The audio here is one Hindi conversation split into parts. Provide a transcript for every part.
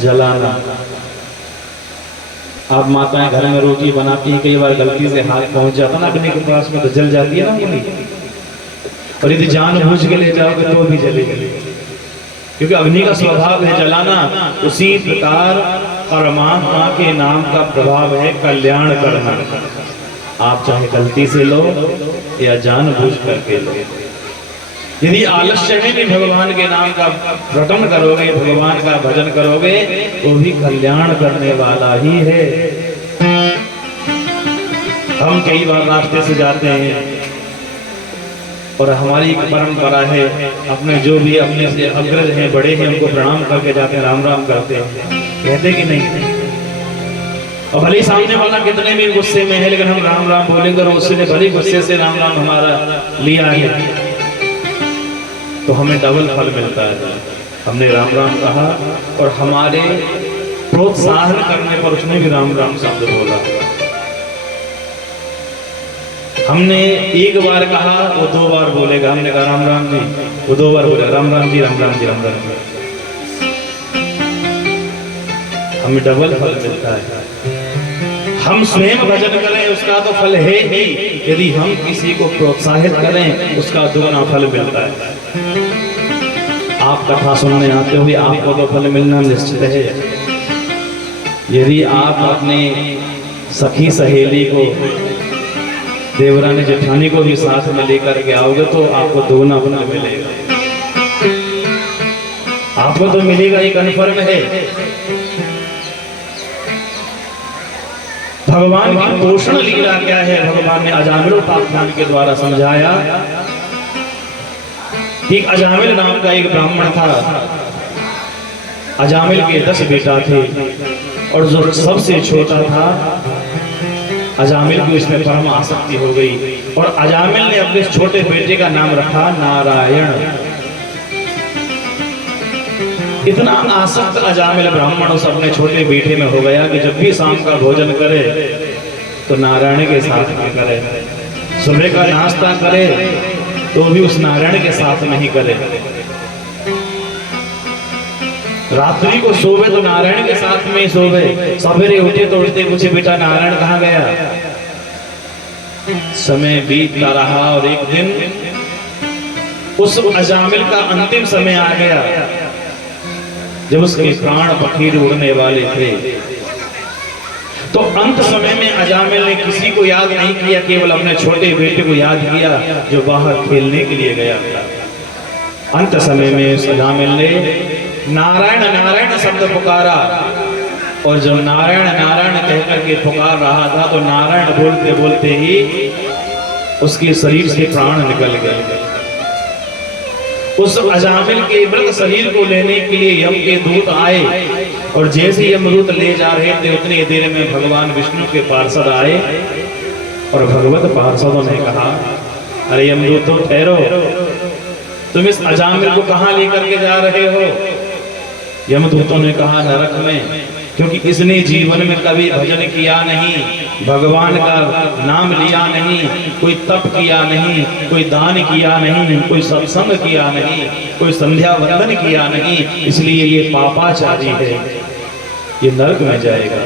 जलाना। आप माताएं घर में रोटी बनाती हैं, कई बार गलती से हाथ पहुंच जाता ना अग्नि के पास में तो जल जाती है ना उंगली, और यदि जानबूझ के ले जाओगे तो भी जलेगी, क्योंकि अग्नि का स्वभाव है जलाना। उसी प्रकार परमात्मा के नाम का प्रभाव है कल्याण करना। आप चाहे गलती से लो या जानबूझ करके लो, यदि आलस्य में भी भगवान के नाम का रटन करोगे, भगवान का भजन करोगे, तो भी कल्याण करने वाला ही है। हम कई बार रास्ते से जाते हैं और हमारी एक परंपरा है, अपने जो भी अपने से अग्रज हैं, बड़े हैं, उनको प्रणाम करके जाते हैं, राम राम करते हैं, कहते कि नहीं? और भले सामने वाला कितने भी गुस्से में है, लेकिन हम राम राम बोलेंगे और उसने भले गुस्से से राम राम हमारा लिया है तो हमें डबल फल मिलता है। हमने राम राम कहा और हमारे प्रोत्साहन करने पर उसने भी राम राम शब्द बोला। हमने एक बार कहा वो 2 बार बोलेगा, हमने कहा राम राम जी, वो 2 बार बोलेगा राम राम जी, राम राम जी, राम राम जी। हमें डबल फल मिलता है। हम स्वयं भजन करें उसका तो फल है ही, यदि हम किसी को प्रोत्साहित करें उसका दुगना फल मिलता है। आप कथा सुनने आते हो, आपको तो फल मिलना निश्चित है। यदि आप अपने सखी सहेली को, देवरानी जेठानी को भी साथ में लेकर के आओगे तो आपको दुगना फल मिलेगा, आपको तो मिलेगा, ये कन्फर्म है। भगवान की पोषण लीला क्या है, भगवान ने अजामिलोपाख्यान के द्वारा समझाया। एक अजामिल नाम का एक ब्राह्मण था। अजामिल के 10 बेटा थे और जो सबसे छोटा था, अजामिल को इसमें परम आसक्ति हो गई और अजामिल ने अपने छोटे बेटे का नाम रखा नारायण। इतना आसक्त अजामिल ब्राह्मण उस अपने छोटे बेटे में हो गया कि जब भी शाम का भोजन करे तो नारायण के साथ में करे, सुबह का नाश्ता करे तो भी उस नारायण के साथ नहीं करे, रात्रि को सोवे तो नारायण के साथ में सोवे, सवेरे उठे तो उठते पूछे बेटा नारायण कहाँ गया। समय बीतता रहा और एक दिन उस अजामिल का अंतिम समय आ गया जब उसके प्राण पखेरु उड़ने वाले थे। तो अंत समय में अजामिल ने किसी को याद नहीं किया, केवल अपने छोटे बेटे को याद किया जो बाहर खेलने के लिए गया था। अंत समय में उस अजामिल ने नारायण नारायण शब्द पुकारा और जब नारायण नारायण कहकर के पुकार रहा था तो नारायण बोलते बोलते ही उसके शरीर से प्राण निकल गए। उस अजामिल के मृत शरीर को लेने के लिए यम के दूत आए और जैसे यमदूत ले जा रहे थे उतनी देर में भगवान विष्णु के पार्षद आए और भगवत पार्षदों ने कहा अरे यमदूतों ठहरो, तुम इस अजामिल को कहां लेकर के जा रहे हो। यमदूतों ने कहा नरक में, क्योंकि इसने जीवन में कभी भजन किया नहीं, भगवान का नाम लिया नहीं, कोई तप किया नहीं, कोई दान किया नहीं, कोई सत्संग किया नहीं, कोई संध्या वंदन किया नहीं, इसलिए ये पापाचारी है, ये नरक में जाएगा।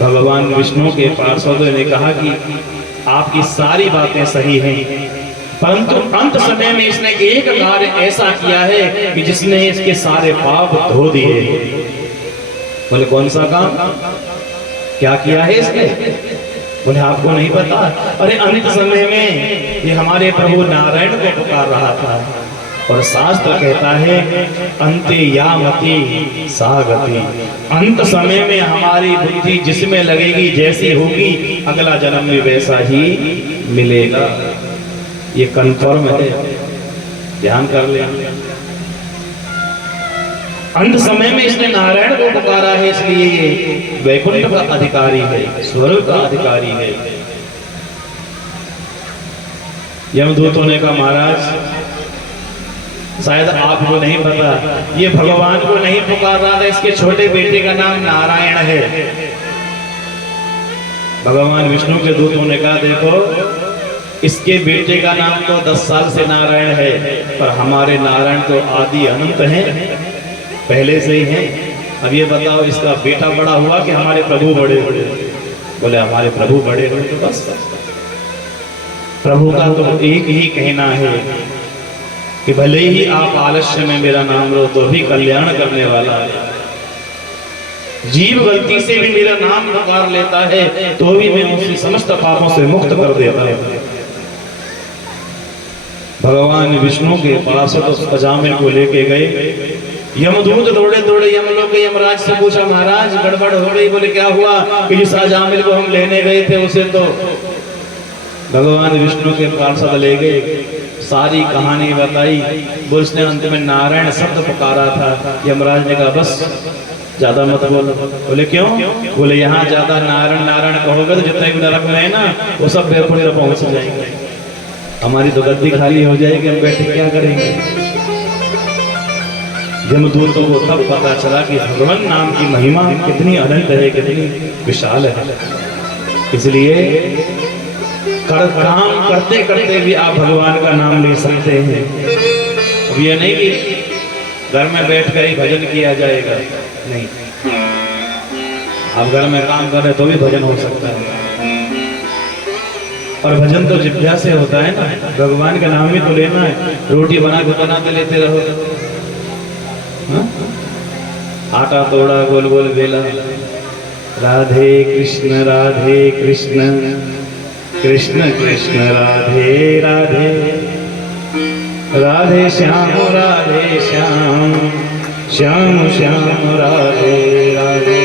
भगवान विष्णु के पार्षदों ने कहा कि आपकी सारी बातें सही हैं, परंतु अंत समय में इसने एक कार्य ऐसा किया है कि जिसने इसके सारे पाप धो दिए। बोले कौन सा काम, क्या किया है इसने। बोले आपको नहीं पता। अरे अंत समय में ये हमारे प्रभु नारायण को पुकार रहा था और शास्त्र कहता है अंते यामति सा गति, अंत समय में हमारी बुद्धि जिसमें लगेगी जैसी होगी अगला जन्म में वैसा ही मिलेगा। ये कन्फर्म है, ध्यान कर ले। अंत समय में इसने नारायण को पुकारा है, इसलिए ये वैकुंठ का अधिकारी है, स्वर्ग का अधिकारी है। यमदूतों ने कहा महाराज शायद आपको नहीं पता, ये भगवान को नहीं पुकार रहा था, इसके छोटे बेटे का नाम नारायण है। भगवान विष्णु के दूतों ने कहा देखो इसके बेटे का नाम तो 10 साल से नारायण है, पर हमारे नारायण तो आदि अनंत हैं, पहले से ही हैं। अब ये बताओ इसका बेटा बड़ा हुआ कि हमारे प्रभु बड़े हुए? बोले हमारे प्रभु बड़े हुए। तो बस प्रभु का तो एक ही कहना है कि भले ही आप आलस्य में मेरा नाम लो तो भी कल्याण करने वाला है। जीव गलती से भी मेरा नाम पुकार लेता है तो भी मैं उसकी समस्त पापों से मुक्त कर देता हूं। भगवान विष्णु के पास तो अजामिल को लेके गए। यमदूत दौड़े दौड़े यमलोक के यमराज से पूछा, महाराज गड़बड़ हो गई। बोले क्या हुआ? कि जिस अजामिल को हम लेने गए थे उसे तो भगवान विष्णु के पार्षद ले गए। सारी कहानी बताई। वो उसने अंत में नारायण शब्द पुकारा था। यमराज ने कहा बस ज्यादा मत बोलो। बोले क्यों? बोले यहाँ ज्यादा नारायण नारायण कहोगे तो जितने भी नरक में है ना वो सब बेपुर पहुंच जाएंगे। हमारी तो गद्दी खाली हो जाएगी, हम बैठे क्या करेंगे? यमदूतों को तब पता चला कि भगवान नाम की महिमा कितनी अनंत है, कितनी विशाल है। इसलिए काम करते करते भी आप भगवान का नाम ले सकते हैं। अब ये नहीं कि घर में बैठ कर ही भजन किया जाएगा, नहीं। आप घर में काम कर रहे तो भी भजन हो सकता है। और भजन तो जिभ्या से होता है ना, भगवान का नाम ही तो लेना है। रोटी बनाते लेते रहो। आटा तोड़ा गोल गोल बेला, राधे कृष्ण कृष्ण कृष्ण राधे राधे, राधे श्याम श्याम श्याम राधे राधे।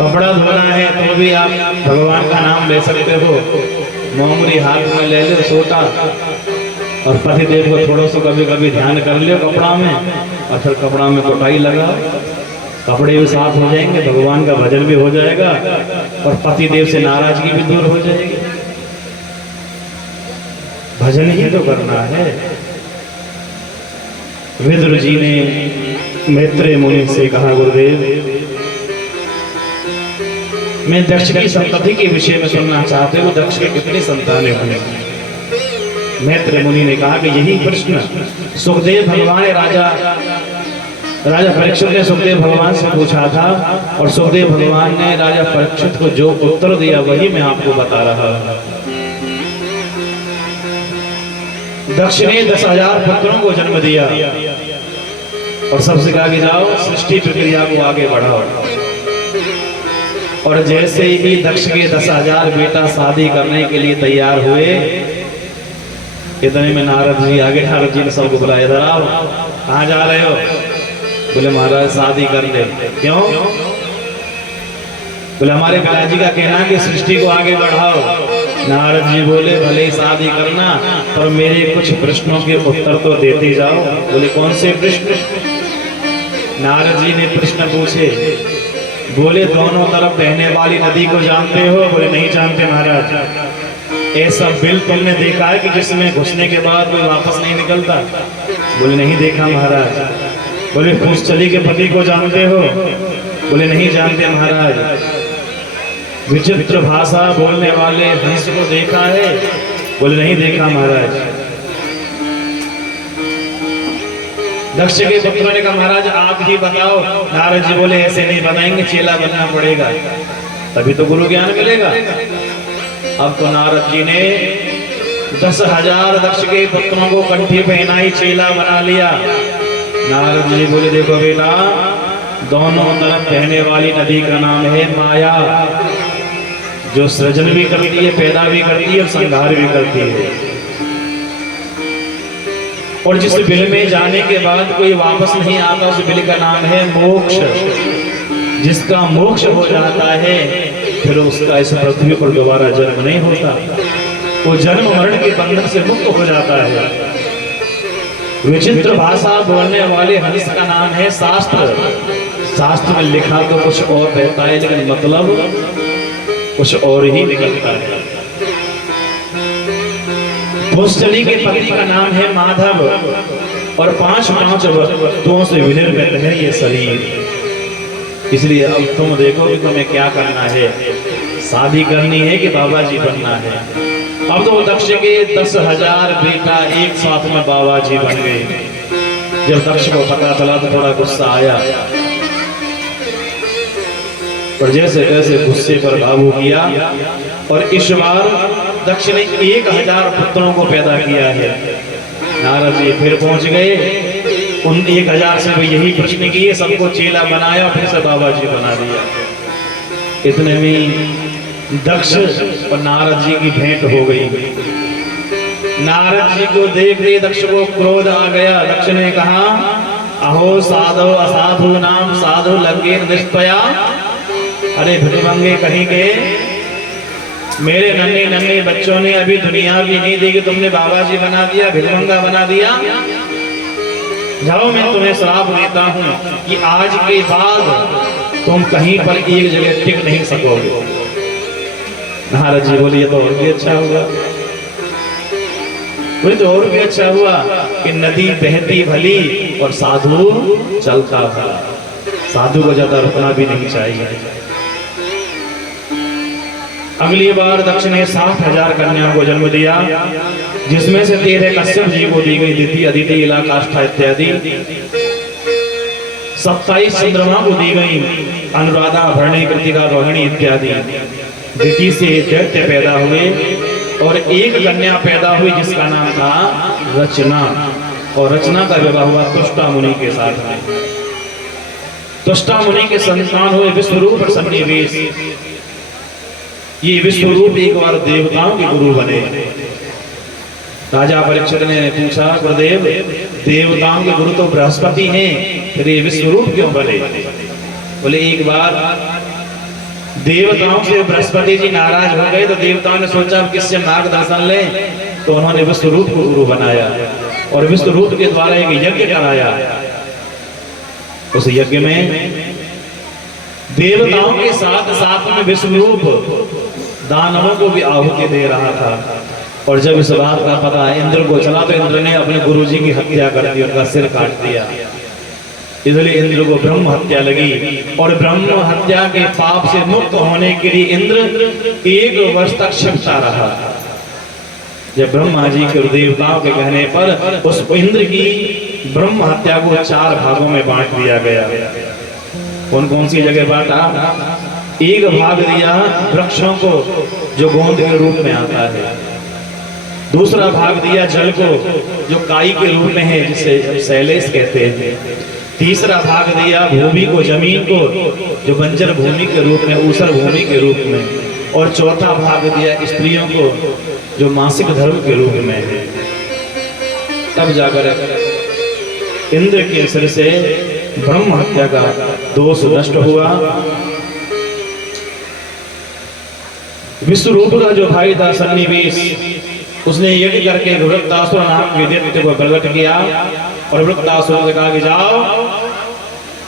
कपड़ा धोना है तो भी आप भगवान का नाम ले सकते हो। मोमरी हाथ में ले लो सोटा, और पति देव को थोड़ा सा कभी कभी ध्यान कर लियो कपड़ा में, और फिर कपड़ा में कोटाई लगा, कपड़े भी साफ हो जाएंगे, भगवान का भजन भी हो जाएगा, और पति देव से नाराजगी भी दूर हो जाएगी। भजन ही तो करना है। विदुर जी ने मैत्रेय मुनि से कहा, गुरुदेव मैं दक्ष की संतति के विषय में सुनना चाहते हो, दक्ष के कितनी संतानें हुई? मैत्रेय मुनि ने कहा कि यही प्रश्न सुखदेव भगवान ने राजा परीक्षित ने सुखदेव भगवान से पूछा था, और सुखदेव भगवान ने राजा परीक्षित को जो उत्तर दिया वही मैं आपको बता रहा हूं। दक्ष ने 10,000 पुत्रों को जन्म दिया और सबसे कहा कि जाओ सृष्टि प्रक्रिया को आगे बढ़ाओ। और जैसे ही दक्ष के 10,000 बेटा शादी करने के लिए तैयार हुए, इतने में नारद जी आगे। नारद जी ने सबको बुलाया, इधर आओ। कहाँ जा रहे हो? बोले महाराज शादी कर ले। क्यों? बोले हमारे पिताजी का कहना है कि सृष्टि को आगे बढ़ाओ। नारद जी बोले भले ही शादी करना, पर मेरे कुछ प्रश्नों के उत्तर तो देते जाओ। बोले कौन से प्रश्न? नारद जी ने प्रश्न पूछे। बोले दोनों तरफ बहने वाली नदी को जानते हो? बोले नहीं जानते महाराज। ऐसा बिल तुमने देखा है कि जिसमें घुसने के बाद कोई वापस नहीं निकलता? बोले नहीं देखा महाराज। बोले फूसचली के पति को जानते हो? बोले नहीं जानते महाराज। विचित्र भाषा बोलने वाले हंस को देखा है? बोले नहीं देखा महाराज। दक्ष के पुत्रों ने कहा महाराज आप ही बताओ। नारद जी बोले ऐसे नहीं बताएंगे, चेला बनना पड़ेगा तभी तो गुरु ज्ञान मिलेगा। अब तो नारद जी ने 10,000 दक्ष के पुत्रों को कंठी पहनाई, चेला बना लिया। नारद जी बोले देखो बेटा, दोनों तरफ बहने वाली नदी का नाम है माया, जो सृजन भी करती है, पैदा भी करती है और संहार भी करती है। और जिस बिल में जाने के बाद कोई वापस नहीं आता, उस बिल का नाम है मोक्ष। जिसका मोक्ष हो जाता है फिर उसका इस पृथ्वी पर दोबारा जन्म नहीं होता, वो जन्म मरण के बंधन से मुक्त हो जाता है। विचित्र भाषा बोलने वाले हंस का नाम है शास्त्र। शास्त्र में लिखा तो कुछ और रहता है, लेकिन मतलब कुछ और ही निकलता है। फूसचली के पति का नाम है माधव, और 5 वस्तुओं से विनिर्मित है ये शरीर। इसलिए अब तुम देखो कि तुम्हें क्या करना है, शादी करनी है कि बाबा जी बनना है। अब तो दक्ष के 10,000 बेटा एक साथ में बाबा जी बन गए। जब दक्ष को पता चला तो थोड़ा गुस्सा आया, पर जैसे तैसे गुस्से पर काबू किया और इस बार दक्ष ने 1000 पुत्रों को पैदा किया है। नारद जी फिर पहुंच गए, उन 1000 से भी यही प्रश्न किए, सबको चेला बनाया, फिर से बाबा जी बना दिया। इतने में दक्ष और नारद जी की भेंट हो गई। नारद जी को देख रहे दक्ष को क्रोध आ गया। दक्ष ने कहा, अहो साधो असाधु नाम साधु लंगे निष्पया। अरे भिखमंगे कहीं गए, मेरे नन्हे नन्हे बच्चों ने अभी दुनिया भी नहीं देखी, तुमने बाबा जी बना दिया, भिखमंगा बना दिया। जाओ मैं तुम्हें श्राप देता हूं कि आज के बाद तुम कहीं पर एक जगह टिक नहीं सकोगे। नारद जी बोलिए तो और भी अच्छा हुआ, बोले तो और भी अच्छा हुआ कि नदी बहती भली और साधु चलता भला। साधु को ज्यादा रुकना भी नहीं चाहिए। अगली बार दक्ष ने 60,000 कन्याओं को जन्म दिया, जिसमें से 13 कश्यप जी को दी गई, दिति अदिति इला काष्ठा इत्यादि। 27 चंद्रमा को दी गई, अनुराधा भरणी कृतिका रोहिणी इत्यादि। दिति से दैत्य पैदा हुए और एक कन्या पैदा हुई जिसका नाम था रचना, और रचना का विवाह हुआ तुष्टा मुनि के साथ में। तुष्टा मुनि के संतान हुए विश्वरूप और सन्निवेश। ये विश्वरूप एक बार देवताओं के गुरु बने। राजा परीक्षित ने पूछा, गुरुदेव देवताओं के गुरु तो बृहस्पति हैं, फिर ये विश्वरूप क्यों बने? बोले एक बार देवताओं से बृहस्पति जी नाराज हो गए तो देवताओं ने सोचा किससे मार्गदर्शन लें, तो उन्होंने विश्वरूप को गुरु बनाया और विश्वरूप के द्वारा एक यज्ञ कराया। उस यज्ञ में देवताओं के साथ साथ में विश्वरूप दानवों को भी आहुति दे रहा था। और जब इस बात का पता इंद्र को चला तो इंद्र ने अपने गुरुजी की हत्या कर दी, उनका सिर काट दिया। इसलिए इंद्र को ब्रह्म हत्या लगी और ब्रह्म हत्या के पाप से मुक्त होने के लिए इंद्र 1 वर्ष तक छिपता रहा। जब ब्रह्मा जी के देवताओं के कहने पर उस इंद्र की ब्रह्म हत्या को 4 भागों में बांट दिया गया। कौन कौन सी जगह बांटा? एक भाग दिया वृक्षों को जो गोंद के रूप में आता है, दूसरा भाग दिया जल को जो काई के रूप में है जिसे शैलेश कहते हैं, तीसरा भाग दिया भूमि को, जमीन को जो बंजर भूमि के रूप में, ऊसर भूमि के रूप में, और चौथा भाग दिया स्त्रियों को जो मासिक धर्म के रूप में है। तब जाकर इंद्र के सिर से ब्रह्म हत्या का दोष नष्ट हुआ। विश्वरूप का जो भाई था सन्निवेश, उसने यज्ञ करके वृत्तासुर नाम के दैत्य को प्रकट किया और वृत्तासुर से कहा कि जाओ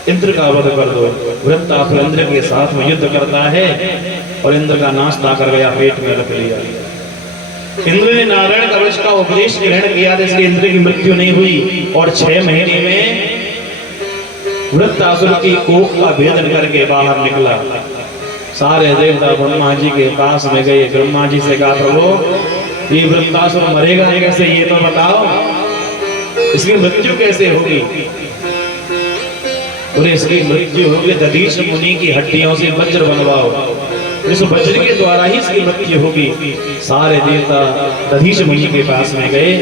इंद्र का वध कर दो। वृत्तासुर इंद्र के साथ में युद्ध करता है और इंद्र का नाश ना कर गया, पेट में रख लिया। इंद्र ने नारायण कवच का उपदेश ग्रहण किया, इसलिए इंद्र की मृत्यु नहीं हुई और 6 महीने में वृत्तासुर की कोख का भेदन करके बाहर निकला। सारे देवता ब्रह्मा जी के पास में गए। ब्रह्मा जी से कहा, प्रभु ये वृत्तासुर मरेगा कैसे, ये तो बताओ, इसकी मृत्यु कैसे होगी? बोले इसकी मृत्यु होगी दधीच मुनि की हड्डियों से वज्र बनवाओ, इस वज्र के द्वारा ही इसकी मृत्यु होगी। सारे देवता दधीच मुनि के पास में गए,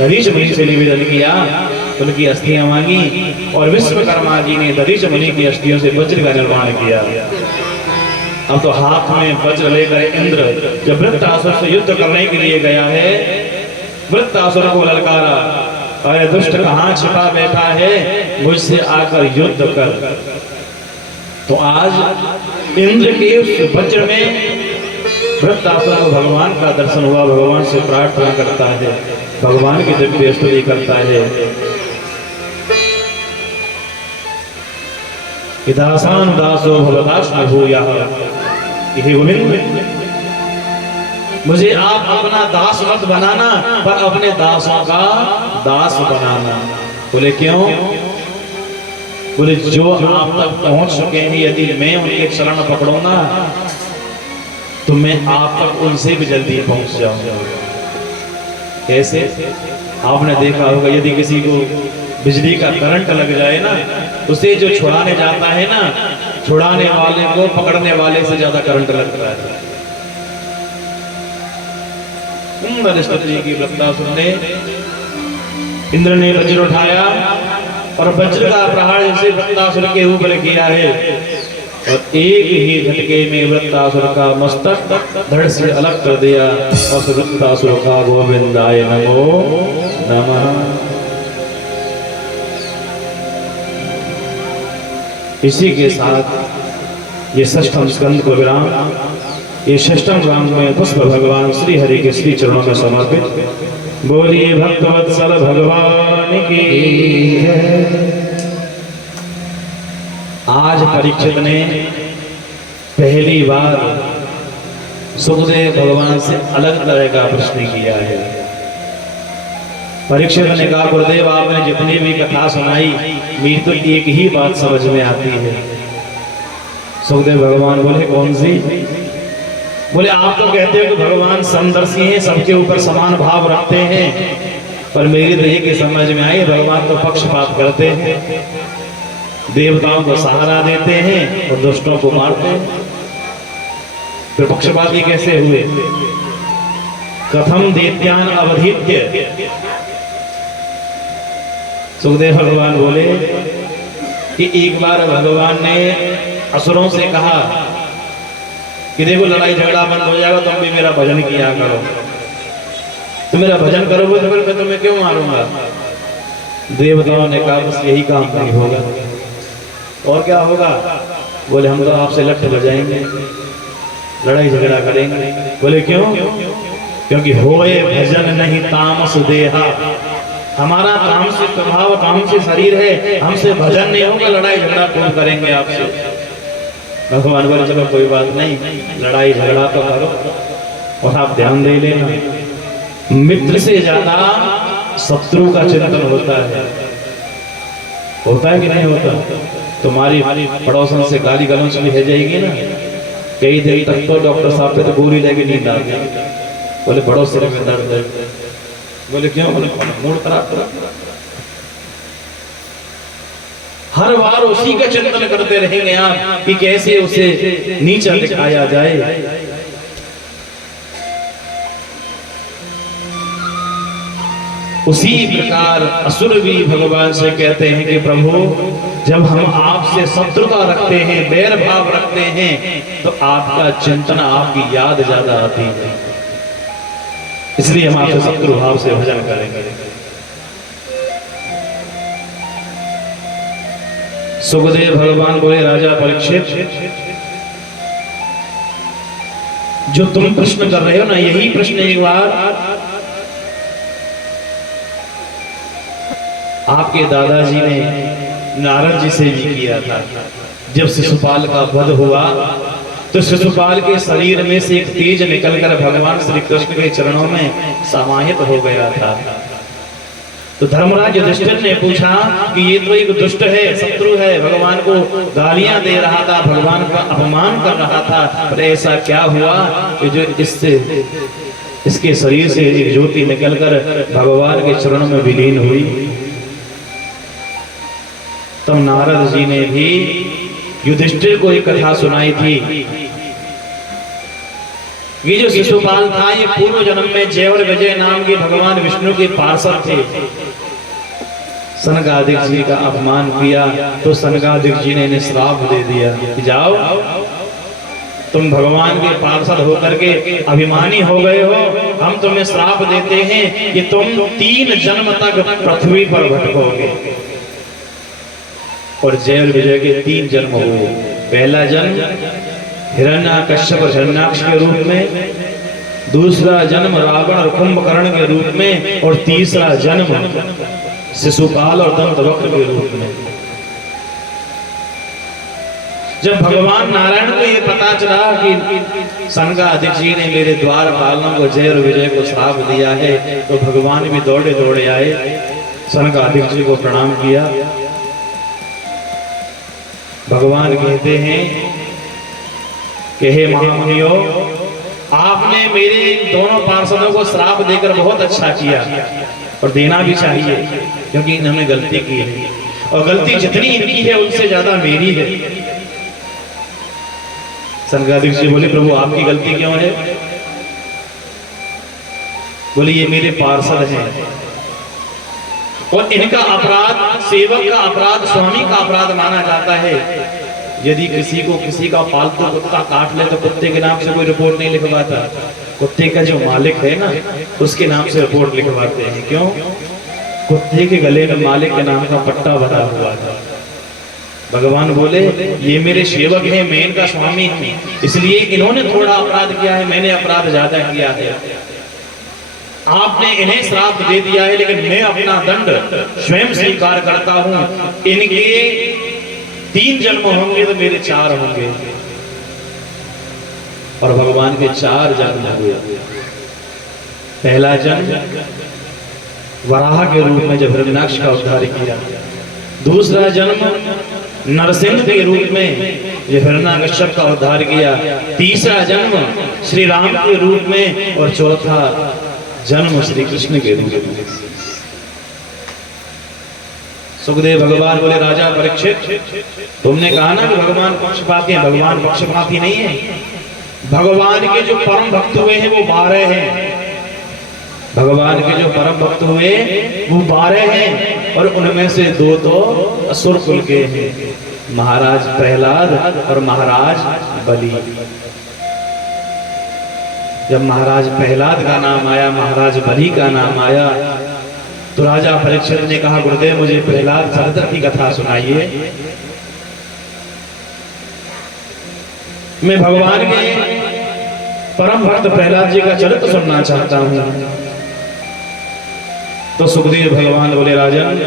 दधीच मुनि से निवेदन किया, उनकी अस्थियां मांगी और विश्वकर्मा जी ने दधीच मुनि की अस्थियों से वज्र का निर्माण किया। अब तो हाथ में वज्र लेकर इंद्र जब वृत्तासुर से युद्ध करने के लिए गया है, वृत्तासुर को ललकारा, अरे दुष्ट कहाँ छिपा बैठा है, मुझसे आकर युद्ध कर। तो आज इंद्र के उस वज्र में वृत्तासुर को भगवान का दर्शन हुआ, भगवान से प्रार्थना करता है, भगवान की दिव्य स्तुति करता है। दासान दासो भवदास भूयः, हे गोविंद मुझे आप अपना दास मत बनाना, पर अपने दासों का दास बनाना। बोले क्यों? बोले जो आप तक पहुंच चुके हैं, यदि मैं उनके चरण पकड़ूंगा तो मैं आप तक उनसे भी जल्दी पहुंच जाऊंगा। कैसे? आपने देखा होगा, यदि किसी को बिजली का करंट लग जाए ना, उसे जो छुड़ाने जाता है ना, छुड़ाने वाले को पकड़ने वाले से ज्यादा करंट लगता है। सुंदर स्तुति की वृत्तासुर ने, इंद्र ने वज्र उठाया और वज्र का प्रहार जैसे वृत्तासुर के ऊपर किया है और एक ही झटके में वृत्तासुर का मस्तक धड़ से अलग कर दिया और वृत्तासुर का गोविंदाय नमो नमः। इसी के साथ ये षष्ठम स्कंद को विराम, ये षष्ठम राम में पुष्प भगवान श्री हरि के श्री चरणों में समर्पित। बोलिए भक्तवत्सल भगवान की। आज परीक्षित ने पहली बार सुखदेव भगवान से अलग तरह का प्रश्न किया है। परीक्षित ने कहा, गुरुदेव आपने जितनी भी कथा सुनाई मेरी तो एक ही बात समझ में आती है। सुखदेव भगवान बोले, कौन सी? बोले, आप तो कहते हो कि भगवान समदर्शी हैं, सबके ऊपर समान भाव रखते हैं, पर मेरी तो एक ही समझ में आई, भगवान तो पक्षपात करते हैं, देवताओं को सहारा देते हैं और दुष्टों को मारते हैं। फिर पक्षपाती कैसे हुए? कथम दैत्यान अवधीत्य। सुखदेव भगवान बोले कि एक बार भगवान ने असुरों से कहा कि देखो लड़ाई झगड़ा बंद हो जाएगा, तुम भी मेरा भजन किया करो, तुम मेरा भजन करोगे तो फिर मैं तुम्हें क्यों मारूंगा? देवताओं ने कहा, बस यही काम नहीं होगा, और क्या होगा? बोले, हम तो आपसे लठ बजाएंगे, लड़ाई झगड़ा करेंगे। बोले, क्यों? क्योंकि होए भजन नहीं तामस देहा, हमारा काम से स्वभाव, काम से शरीर है, हमसे भजन नहीं होगा, लड़ाई झगड़ा कौन करेंगे आपसे? भगवान बोले, चलो कोई बात नहीं, लड़ाई झगड़ा तो करो और आप ध्यान दे लेना, मित्र से ज्यादा शत्रु का चिंतन होता है कि नहीं होता? तुम्हारी पड़ोसन से गाली गलौज भी है जाएगी ना, कई दिन तक तो डॉक्टर साहब पे तो पूरी लगी नींद आ गई। बोले, बड़ों सिर में दर्द है। बोले, क्यों? बोले, मूड खराब करा। हर बार उसी का चिंतन करते रहेंगे आप कि कैसे उसे नीचा दिखाया जाए। उसी प्रकार असुर भी भगवान से कहते हैं कि प्रभु, जब हम आपसे शत्रुता रखते हैं, बैर भाव रखते हैं, तो आपका चिंतन, आपकी याद ज्यादा आती है, इसलिए हम आपसे शत्रु भाव से भजन करेंगे। सुखदेव भगवान बोले, राजा परीक्षित, जो तुम प्रश्न कर रहे हो ना, यही प्रश्न एक बार आपके दादाजी ने नारद जी से भी किया था। जब शिशुपाल का वध हुआ तो शिशुपाल के शरीर में से एक तेज निकलकर भगवान श्री कृष्ण के चरणों में समाहित हो गया था। तो धर्मराज युधिष्ठिर ने पूछा कि ये तो एक दुष्ट है, शत्रु है, भगवान को गालियां दे रहा था, भगवान का अपमान कर रहा था, पर ऐसा क्या हुआ कि जो इसके शरीर से एक ज्योति निकलकर भगवान के चरणों में विलीन हुई? तब नारद जी ने भी युधिष्ठिर को एक कथा सुनाई थी। ये जो शिशुपाल था, ये पूर्व जन्म में जयवर विजय नाम के भगवान विष्णु के पार्षद थे। सनकादिक जी का अपमान किया तो सनकादिक जी ने इन्हें श्राप दे दिया कि जाओ, तुम भगवान के पार्षद होकर के अभिमानी हो गए हो, हम तुम्हें श्राप देते हैं कि तुम 3 जन्म तक पृथ्वी पर भटकोगे। और जय विजय के 3 जन्म हुए। पहला जन्म हिरण्याकश्यप हिरण्याक्ष के रूप में, दूसरा जन्म रावण और कुंभकर्ण के रूप में, और तीसरा जन्म शिशुपाल और दंतवक्र के रूप में। जब भगवान नारायण को ये पता चला कि सनकादिक जी ने मेरे द्वार पालनों को, जय और विजय को श्राप दिया है, तो भगवान भी दौड़े दौड़े आए, सनकादिक जी को प्रणाम किया। भगवान कहते हैं कि हे महामुनियों, आपने मेरे इन दोनों पार्षदों को श्राप देकर बहुत अच्छा किया और देना भी चाहिए। क्योंकि इन्होंने गलती की है, और गलती जितनी इनकी है उनसे ज्यादा मेरी है। सनकादिक जी बोले प्रभु आपकी गलती क्यों है? बोले ये मेरे पार्षद हैं और इनका अपराध, सेवक का अपराध स्वामी का अपराध माना जाता है। यदि किसी का पालतू कुत्ता काट ले तो कुत्ते के नाम से कोई रिपोर्ट नहीं लिखवाता, कुत्ते का जो मालिक है ना उसके नाम से रिपोर्ट लिखवाते हैं। क्यों? कुत्ते के गले में मालिक के नाम का पट्टा बंधा हुआ था। भगवान बोले ये मेरे सेवक हैं, मैं इनका स्वामी हूं, इसलिए इन्होंने थोड़ा अपराध किया है, मैंने अपराध ज्यादा किया है। आपने इन्हें श्राप दे दिया है, लेकिन मैं अपना दंड स्वयं स्वीकार करता हूं। इनके 3 जन्म होंगे तो मेरे 4 होंगे, और भगवान के 4 जन्म हुए। पहला जन्म वराह के रूप में जब हिरण्याक्ष का उद्धार किया, दूसरा जन्म नरसिंह के रूप में जब हिरण्याकश्यप का उद्धार किया, तीसरा जन्म श्री राम के रूप में, और चौथा जन्म श्री कृष्ण के रूप में। सुखदेव भगवान बोले राजा परीक्षित, तुमने कहा ना कि भगवान पक्षपाती हैं, भगवान पक्षपाती नहीं है। भगवान के जो परम भक्त हुए हैं वो 12 हैं, भगवान के जो परम भक्त हुए वो 12 हैं, और उनमें से 2 तो असुर कुल के हैं, महाराज प्रहलाद और महाराज बलि। जब महाराज प्रहलाद का नाम आया, महाराज बलि का नाम आया, तो राजा परीक्षित ने कहा गुरुदेव मुझे प्रहलाद चरित्र की कथा सुनाइए। मैं भगवान के परम भक्त प्रहलाद जी का चरित्र सुनना चाहता हूं। तो सुखदेव भगवान बोले राजन,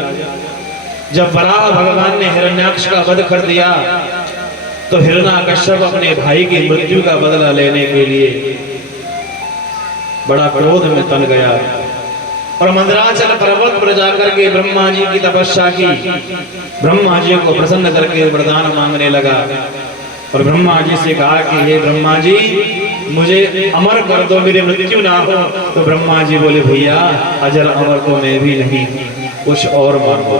जब वराह भगवान ने हिरण्याक्ष का वध कर दिया तो हिरण्याकश्यप अपने भाई की मृत्यु का बदला लेने के लिए बड़ा क्रोध में तन गया, और मंदराचल पर्वत पर जाकर के ब्रह्मा जी की तपस्या की, ब्रह्मा जी को प्रसन्न करके वरदान मांगने लगा, और ब्रह्मा जी से कहा कि हे ब्रह्मा जी मुझे अमर कर दो, मेरी मृत्यु ना हो। तो ब्रह्मा जी बोले भैया अजर अमर तो मैं भी नहीं, कुछ और मांगो।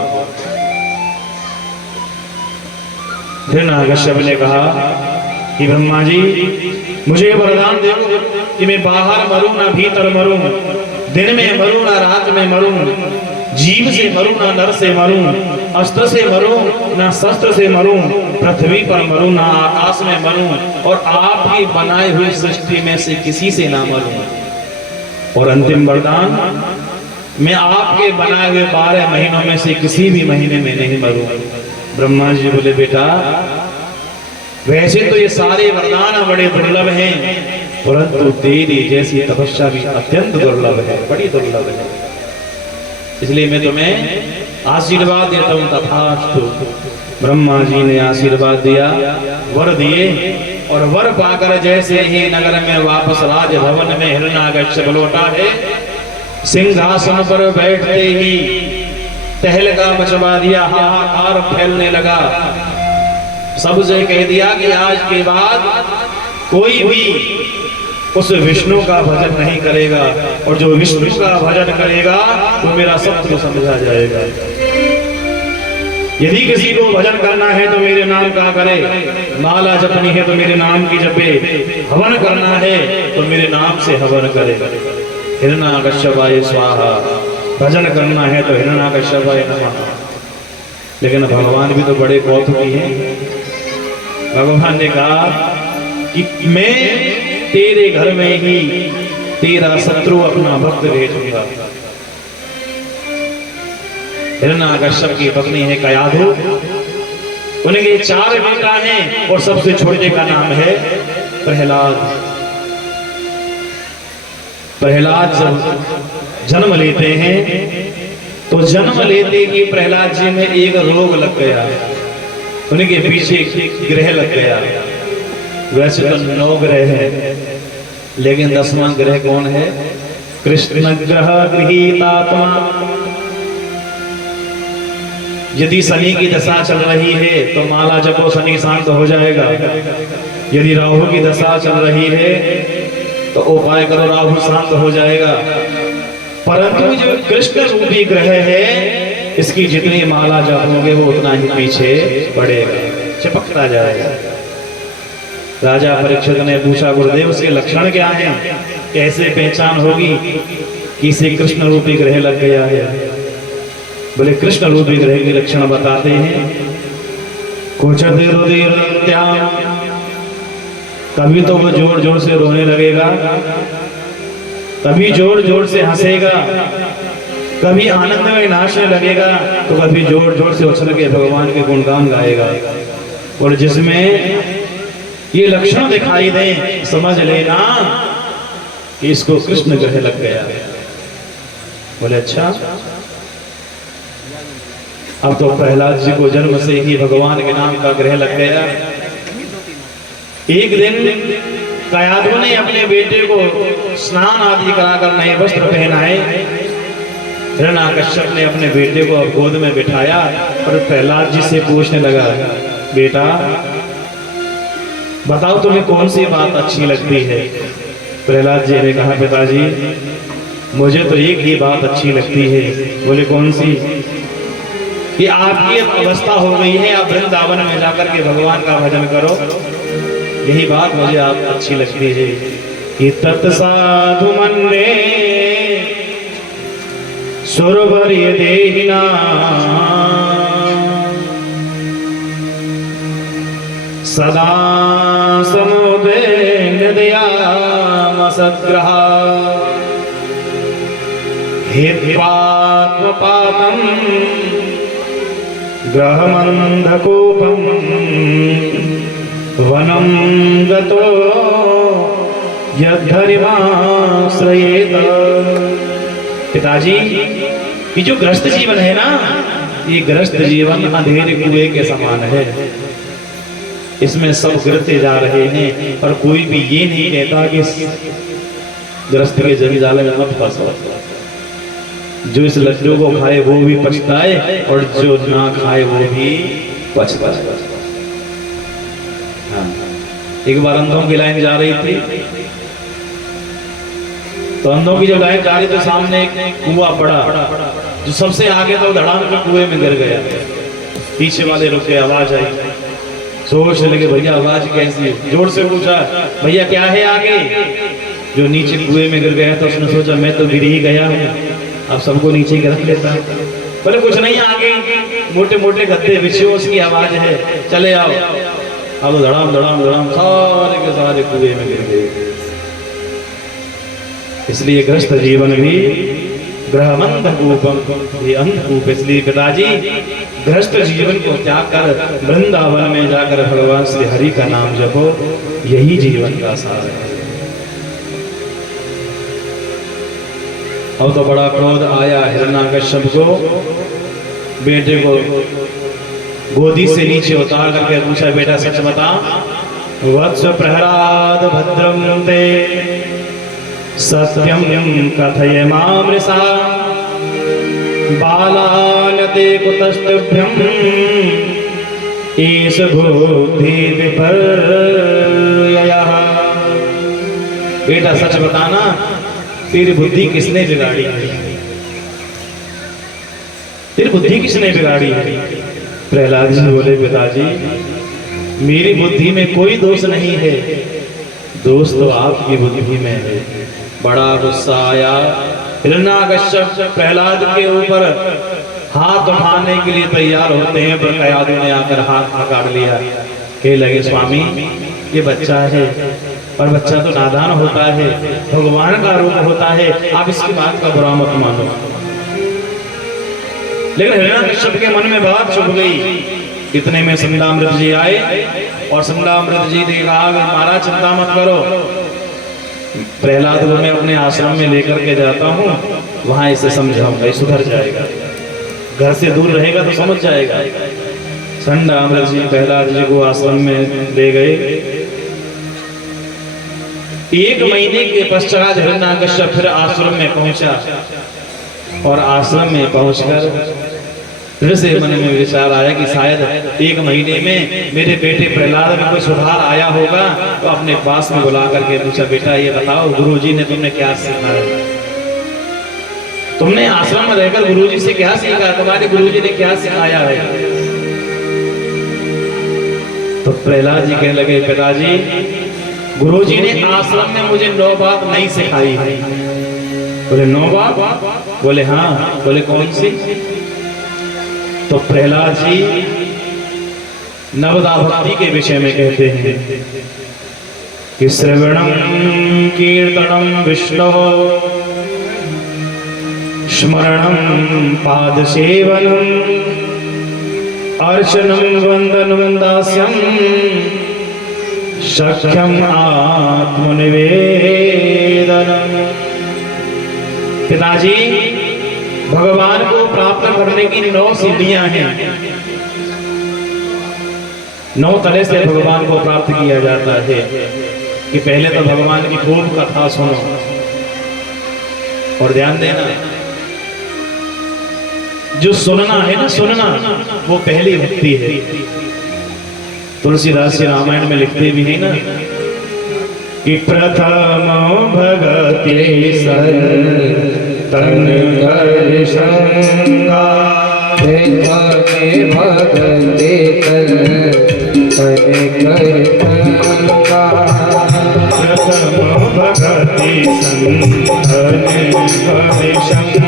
हिरण्याकश्यप ने कहा कि ब्रह्मा जी मुझे वरदान दो कि मैं बाहर मरूं ना भीतर मरूं, दिन में मरूं ना रात में मरूं, जीव से मरूं ना नर से मरूं, अस्त्र से मरूं ना शस्त्र से मरूं, पृथ्वी पर मरूं ना आकाश में मरूं, और आपकी बनाई हुई सृष्टि में से किसी से ना मरूं। और अंतिम वरदान, मैं आपके बनाए हुए 12 महीनों में से किसी भी महीने में नहीं मरूं। ब्रह्मा जी बोले बेटा वैसे तो ये सारे वरदान बड़े दुर्लभ हैं, परंतु तेरी जैसी तपस्या भी अत्यंत दुर्लभ है, बड़ी दुर्लभ है, इसलिए मैं तुम्हें आशीर्वाद देता हूं। तथास्तु। ब्रह्मा जी ने आशीर्वाद दिया, वर दिए, और वर पाकर जैसे ही नगर में वापस राजभवन में हिरण्याकश्यप लौटा है, सिंहासन पर बैठते ही तहलका मचवा दिया, हाहाकार फैलने लगा। सबसे कह दिया कि आज के बाद कोई भी उस विष्णु का भजन नहीं करेगा, और जो विष्णु का भजन करेगा वो मेरा शत्रु समझा जाएगा। यदि किसी को भजन करना है तो मेरे नाम का करे, माला जपनी है तो मेरे नाम की जपे, हवन करना है तो मेरे नाम से हवन करे। हिरण्याकश्यपाय स्वाहा, भजन करना है तो हिरण्याकश्यपाय नमः। लेकिन भगवान भी तो बड़े कौतुकी हैं। भगवान ने कहा कि मैं तेरे घर में ही तेरा शत्रु अपना भक्त भेजूंगा। हिरण्याकश्यप की पत्नी है कयाधु, उनके 4 बेटा हैं, और सबसे छोटे का नाम है प्रहलाद। प्रहलाद जब जन्म लेते हैं तो जन्म लेते ही प्रहलाद जी में एक रोग लग गया, उनके पीछे ग्रह लग गया। वैसे तो 9 ग्रह है, लेकिन 10वां ग्रह कौन है? कृष्ण ग्रह गृहीतात्मा। यदि शनि की दशा चल रही है तो माला जपो, शनि शांत हो जाएगा। यदि राहु की दशा चल रही है तो उपाय करो, राहु शांत हो जाएगा। परंतु जो कृष्ण रूपी ग्रह है इसकी जितनी माला जपोगे वो उतना ही पीछे बढ़ेगा, चिपकता जाएगा। राजा परीक्षित ने पूछा, गुरुदेव उसके लक्षण क्या हैं, कैसे पहचान होगी कि इसे कृष्ण रूपी ग्रह लग गया है? बोले कृष्ण रूपी ग्रह के लक्षण बताते हैं। कुछ कभी तो वो जोर जोर से रोने लगेगा, कभी जोर जोर से हंसेगा, कभी आनंद में नाचने लगेगा, तो कभी जोर जोर से उछल के भगवान के गुणगान गाएगा। और जिसमें ये लक्षण दिखाई दे समझ लेना कि इसको कृष्ण ग्रह लग गया। बोले अच्छा, अब तो प्रहलाद जी को जन्म से ही भगवान के नाम का ग्रह लग गया। एक दिन कयाधु ने अपने बेटे को स्नान आदि कराकर नए वस्त्र पहनाए। हिरण्याकश्यप ने अपने बेटे को गोद में बिठाया और प्रहलाद जी से पूछने लगा, बेटा बताओ तुम्हें कौन सी बात अच्छी लगती है? प्रहलाद जी ने कहा, पिताजी मुझे तो एक ही बात अच्छी लगती है। बोले कौन सी? कि आपकी अवस्था हो गई है, आप वृंदावन में जाकर के भगवान का भजन करो, यही बात मुझे आप अच्छी लगती है। कि तत्साधु मन्ने सुरवर्य देहिना सदा समुदे हृदयामसद्ग्रहा हेत्वात्मपातं ग्रहमन्धकूपं वनं गतो यद्धरिमाश्रयेत। पिताजी ये जो ग्रस्त जीवन है ना, ये ग्रस्त जीवन अंधेरे कुएं के समान है। इसमें सब गिरते जा रहे हैं और कोई भी ये नहीं कहता कि ग्रस्त के जंजाल में मत फंसो। जो इस लड्डू को खाए वो भी पछताए और जो ना खाए वो भी पछताए। हाँ। एक बार अंधों की लाइन जा रही थी, तो अंधों की जब लाइन जा रही तो सामने एक कुआं पड़ा, जो सबसे आगे तो धड़ाम के कुएं में गिर गया। पीछे वाले रुके, आवाज आई, सोचने लगे भैया आवाज कैसी है? जोर से पूछा, भैया क्या है आगे? जो नीचे कुएं में गिर गया तो उसने सोचा मैं तो गिर ही गया हूँ, अब सबको नीचे गिर लेता। बोले कुछ नहीं, आगे मोटे मोटे गद्दे बिछे, उसकी आवाज है, चले आओ। अब धड़ाम धड़ाम धड़ाम सारे के सारे कुएं में गिर गए। इसलिए ग्रस्त जीवन भी ग्रहमंधकूपम, ये अंधकूप। इसलिए पिताजी ग्रस्त जीवन को त्याग कर वृंदावन में जाकर भगवान श्री हरि का नाम जपो, यही जीवन का सार है। अब तो बड़ा क्रोध आया हिरण्याकश्यप को, बेटे को गोदी से नीचे उतार करके पूछा, बेटा सच बता, वत्स प्रहलाद भद्रम ते सत्यम कथय मामृषा बालानते कुतस्तभ्यम ईश बुद्धि विपर्ययः। बेटा सच बताना, तेरी बुद्धि किसने बिगाड़ी है? तेरी बुद्धि किसने बिगाड़ी है? प्रहलाद जी बोले, पिताजी मेरी बुद्धि में कोई दोष नहीं है, दोष तो आपकी बुद्धि में है। बड़ा गुस्सा आया। हिरण्याकश्यप प्रहलाद के ऊपर हाथ उठाने के लिए तैयार होते हैं, पर कयाधु ने आकर हाथ पकड़ लिया। कह लगे, स्वामी ये बच्चा है, और बच्चा तो नादान होता है, भगवान का रूप होता है, आप इसकी बात का बुरा मत मानो। लेकिन हिरण्याकश्यप के मन में बात छुप गई। इतने में संदामृत जी आए और संदामृत जी ने कहा, महाराज चिंता मत करो, प्रहलाद को मैं अपने आश्रम में लेकर के जाता हूँ, वहां इसे समझाऊंगा, ये सुधर जाएगा, घर से दूर रहेगा तो समझ जाएगा। संदामृत जी प्रहलाद जी को आश्रम में ले गए। 1 महीने के पश्चात हिरण्याकश्यप फिर आश्रम में पहुंचा, और आश्रम में पहुंचकर फिर से मन में विचार आया कि शायद 1 महीने में मेरे बेटे प्रहलाद में कोई सुधार आया होगा। तो अपने पास में बुला करके पूछा, बेटा ये बताओ गुरुजी ने तुमने क्या सिखाया? तुमने आश्रम में रहकर गुरुजी से क्या सीखा, तुम्हारे गुरुजी ने क्या सिखाया है? तो प्रहलाद जी कहने लगे, पिताजी गुरुजी ने आश्रम में मुझे 9 बात नहीं सिखाई है। बोले 9 बात? बोले हाँ। बोले कौन सी? तो प्रहलाद जी नवदा भक्ति के विषय में कहते हैं कि श्रवणम कीर्तनम विष्णु स्मरणम पाद सेवनम अर्चनम वंदनम दास्यम सख्यम आत्मनिवेदनम। पिताजी भगवान को प्राप्त करने की 9 सीढ़ियां हैं। 9 तरह से भगवान को प्राप्त किया जाता है कि पहले तो भगवान की खूब कथा सुनो और ध्यान देना, जो सुनना है ना, सुनना वो पहली भक्ति है। तुलसीदास जी रामायण में लिखते भी है ना कि प्रथम भगति सर तन कर संगा भगते प्रथम भगति संतन कर संगा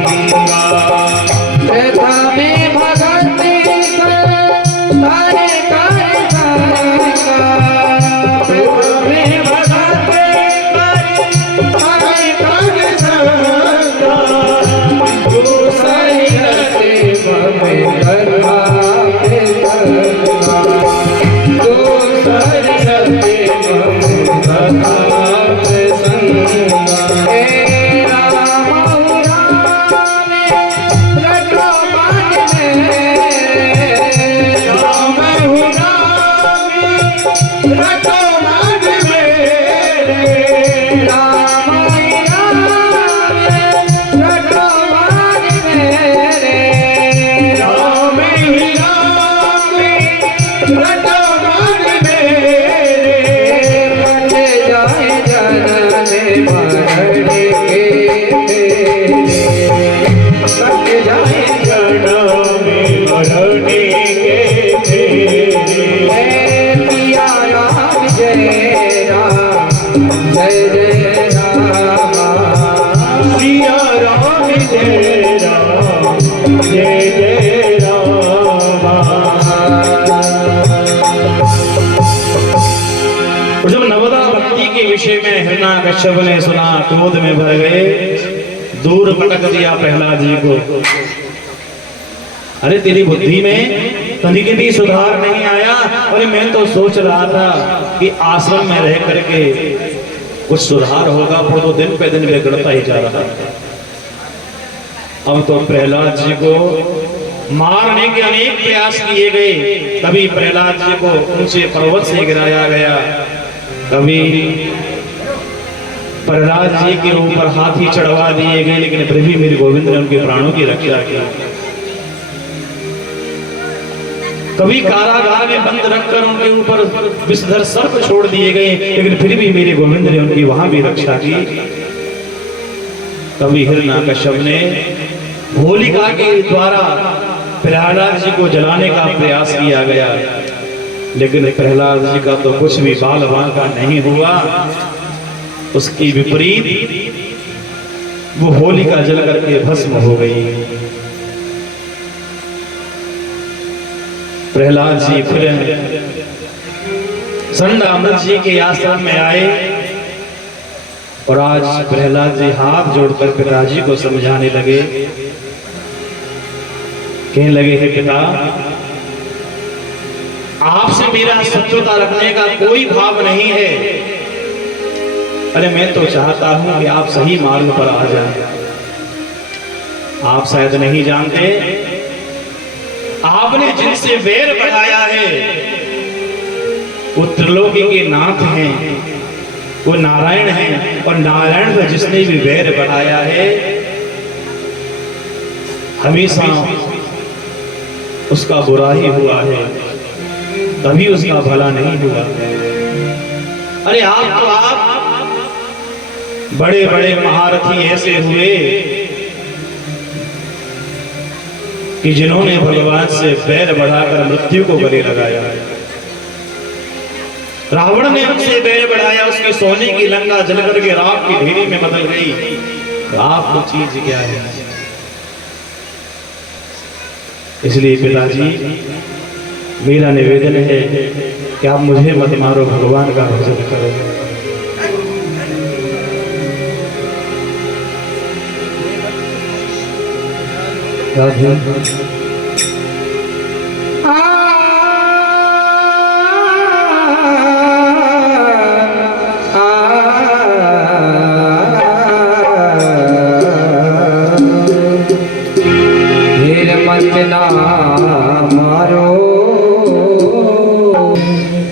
कश्यप ने सुना, क्रोध में भर गए, दूर पटक दिया प्रहलाद जी को। अरे तेरी बुद्धि में तनिक भी सुधार नहीं आया। अरे मैं तो सोच रहा था कि आश्रम में रह करके कुछ सुधार होगा, पर तो दिन पे दिन बिगड़ता ही जा रहा है। अब तो प्रहलाद जी को मारने के अनेक प्रयास किए गए। कभी प्रहलाद जी को ऊंचे पर्वत से गिराया गया, कभी प्रहलाद जी के ऊपर हाथी चढ़वा दिए गए, लेकिन फिर भी मेरे गोविंद ने उनके प्राणों की रक्षा की। कभी कारागार में बंद रखकर उनके ऊपर विषधर सर्प छोड़ दिए गए, लेकिन फिर भी मेरे गोविंद ने उनकी वहां भी रक्षा की। कभी हिरण्यकश्यप ने होलिका के द्वारा प्रहलाद जी को जलाने का प्रयास किया गया, लेकिन प्रहलाद जी का तो कुछ भी बाल बांका नहीं हुआ। उसकी विपरीत वो होलिका जल करके भस्म हो गई। प्रहलाद जी फिर संडामृत जी के आश्रम में आए और आज प्रहलाद जी हाथ जोड़कर पिताजी को समझाने लगे। कहने लगे, हे पिता, आपसे मेरा शत्रुता रखने का कोई भाव नहीं है। अरे मैं तो चाहता हूं कि आप सही मार्ग पर आ जाएं। आप शायद नहीं जानते, आपने जिनसे वैर बढ़ाया है वो त्रिलोकी के नाथ हैं, वो नारायण हैं, और नारायण पर जिसने भी वैर बढ़ाया है हमेशा उसका बुरा ही हुआ है, कभी उसका भला नहीं हुआ। अरे आप बड़े बड़े महारथी ऐसे हुए कि जिन्होंने भगवान से बैर बढ़ाकर मृत्यु को गले लगाया। रावण ने उनसे बैर बढ़ाया, उसकी सोने की लंका जलकर के राख की ढेरी में बदल गई। आप तो चीज क्या है? इसलिए पिताजी मेरा निवेदन है कि आप मुझे मत मारो, भगवान का भजन करो। राधे मारो।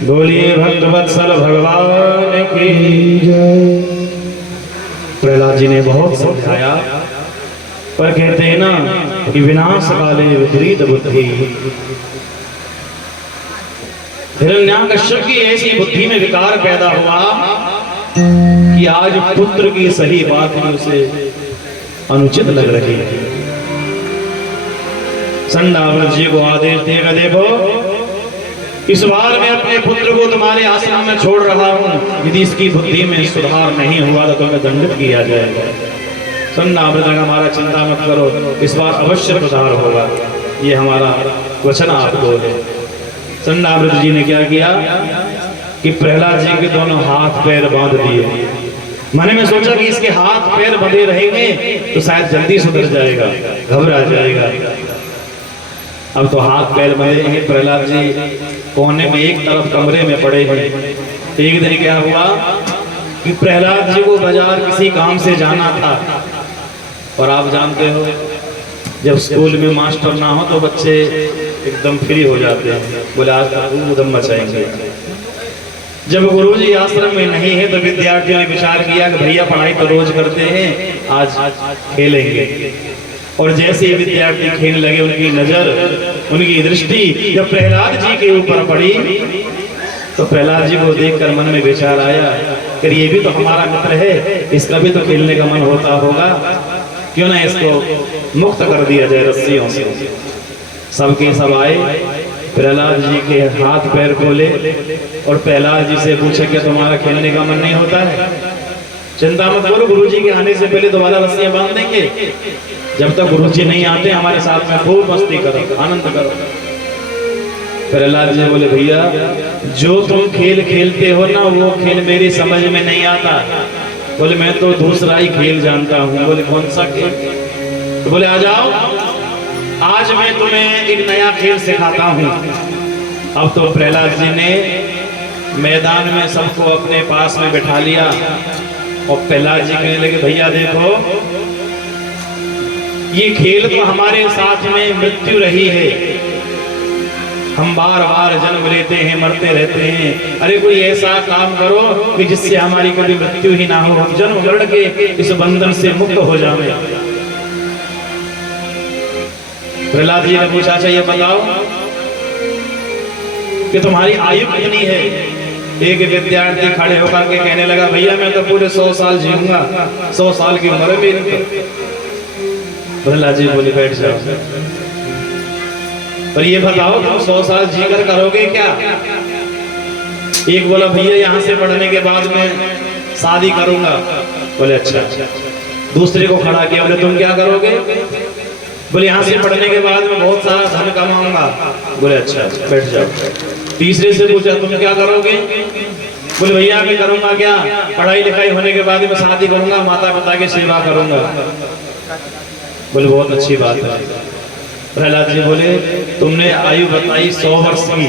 बोलिए भक्तवत्सल भगवान की जय। प्रहलाद जी ने बहुत समझाया, पर कहते हैं ना कि विनाश काले विपरीत बुद्धि। हिरण्याकश्यप की ऐसी बुद्धि में विकार पैदा हुआ कि आज पुत्र की सही बात भी उसे अनुचित लग रही है। संडाव्रत जी को आदेश देगा, देखो इस बार मैं अपने पुत्र को तुम्हारे आश्रम में छोड़ रहा हूं, यदि इसकी बुद्धि में सुधार नहीं हुआ तो तुम्हें दंडित किया जाएगा। संडाव्रत ने हमारा चिंता मत करो, इस बार अवश्य सुधार होगा, ये हमारा वचन आपको है। संडाव्रत जी ने क्या किया कि प्रहलाद जी के दोनों हाथ पैर बांध दिए। मैंने में सोचा कि इसके हाथ पैर बंधे रहेंगे तो शायद जल्दी सुधर जाएगा, घबरा जाएगा। अब तो हाथ पैर बंधे हैं, प्रहलाद जी कोने में एक तरफ कमरे में पड़े हैं। एक दिन क्या हुआ कि प्रहलाद जी को बाजार किसी काम से जाना था, और आप जानते हो जब स्कूल में मास्टर ना हो तो बच्चे एकदम फ्री हो जाते हैं, बोले आज तक उधम मचाएंगे। जब गुरुजी आश्रम में नहीं है तो विद्यार्थियों ने विचार किया कि भैया पढ़ाई तो रोज करते हैं, आज खेलेंगे। और जैसे ही विद्यार्थी खेलने लगे, उनकी नजर, उनकी दृष्टि जब प्रहलाद जी के ऊपर पड़ी तो प्रहलाद जी को देखकर मन में विचार आया कि ये भी तो हमारा मित्र है, इसका भी तो खेलने का मन होता होगा, क्यों ना इसको मुक्त कर दिया जाए रस्सियों से। सबके सब आए, प्रहलाद जी के हाथ पैर खोले और प्रहलाद जी से पूछे क्या तुम्हारा खेलने का मन नहीं होता है? चिंता मत करो, गुरुजी के आने से पहले दोबारा रस्सियां बांध देंगे। जब तक गुरुजी नहीं आते हमारे साथ में खूब मस्ती करो, आनंद करो। प्रहलाद जी बोले भैया जो तुम खेल खेलते हो ना वो खेल मेरी समझ में नहीं आता। बोले मैं तो दूसरा ही खेल जानता हूँ। बोले कौन सा खेल? तो बोले आ जाओ, आज मैं तुम्हें एक नया खेल सिखाता हूँ। अब तो प्रहलाद जी ने मैदान में सबको अपने पास में बैठा लिया और प्रहलाद जी कहने लगे भैया देखो ये खेल तो हमारे साथ में मृत्यु रही है, हम बार बार जन्म लेते हैं, मरते रहते हैं। अरे कोई ऐसा काम करो कि जिससे हमारी कभी मृत्यु ही ना हो, हम जन्म मरण के इस बंधन से मुक्त हो जाए। प्रहलाद जी ने पूछा अच्छा ये बताओ कि तुम्हारी आयु कितनी है? एक विद्यार्थी खड़े होकर के कहने लगा भैया मैं तो पूरे 100 साल जीऊंगा, 100 साल की उम्र मेरी। प्रहलाद जी बोले बैठ जाओ, पर ये बताओ तुम 100 साल जीकर करोगे क्या? एक बोला भैया यहाँ से पढ़ने के बाद मैं शादी करूंगा। बोले अच्छा। दूसरे को खड़ा किया, बोले तुम क्या करोगे? बोले यहाँ से पढ़ने के बाद मैं बहुत सारा धन कमाऊंगा। बोले अच्छा, बैठ जाओ। तीसरे से पूछा तुम क्या करोगे? बोले भैया मैं करूंगा क्या, पढ़ाई लिखाई होने के बाद मैं शादी करूंगा, माता पिता की सेवा करूंगा। बोले बहुत अच्छी बात है। प्रहलाद जी बोले तुमने आयु बताई 100 वर्ष की।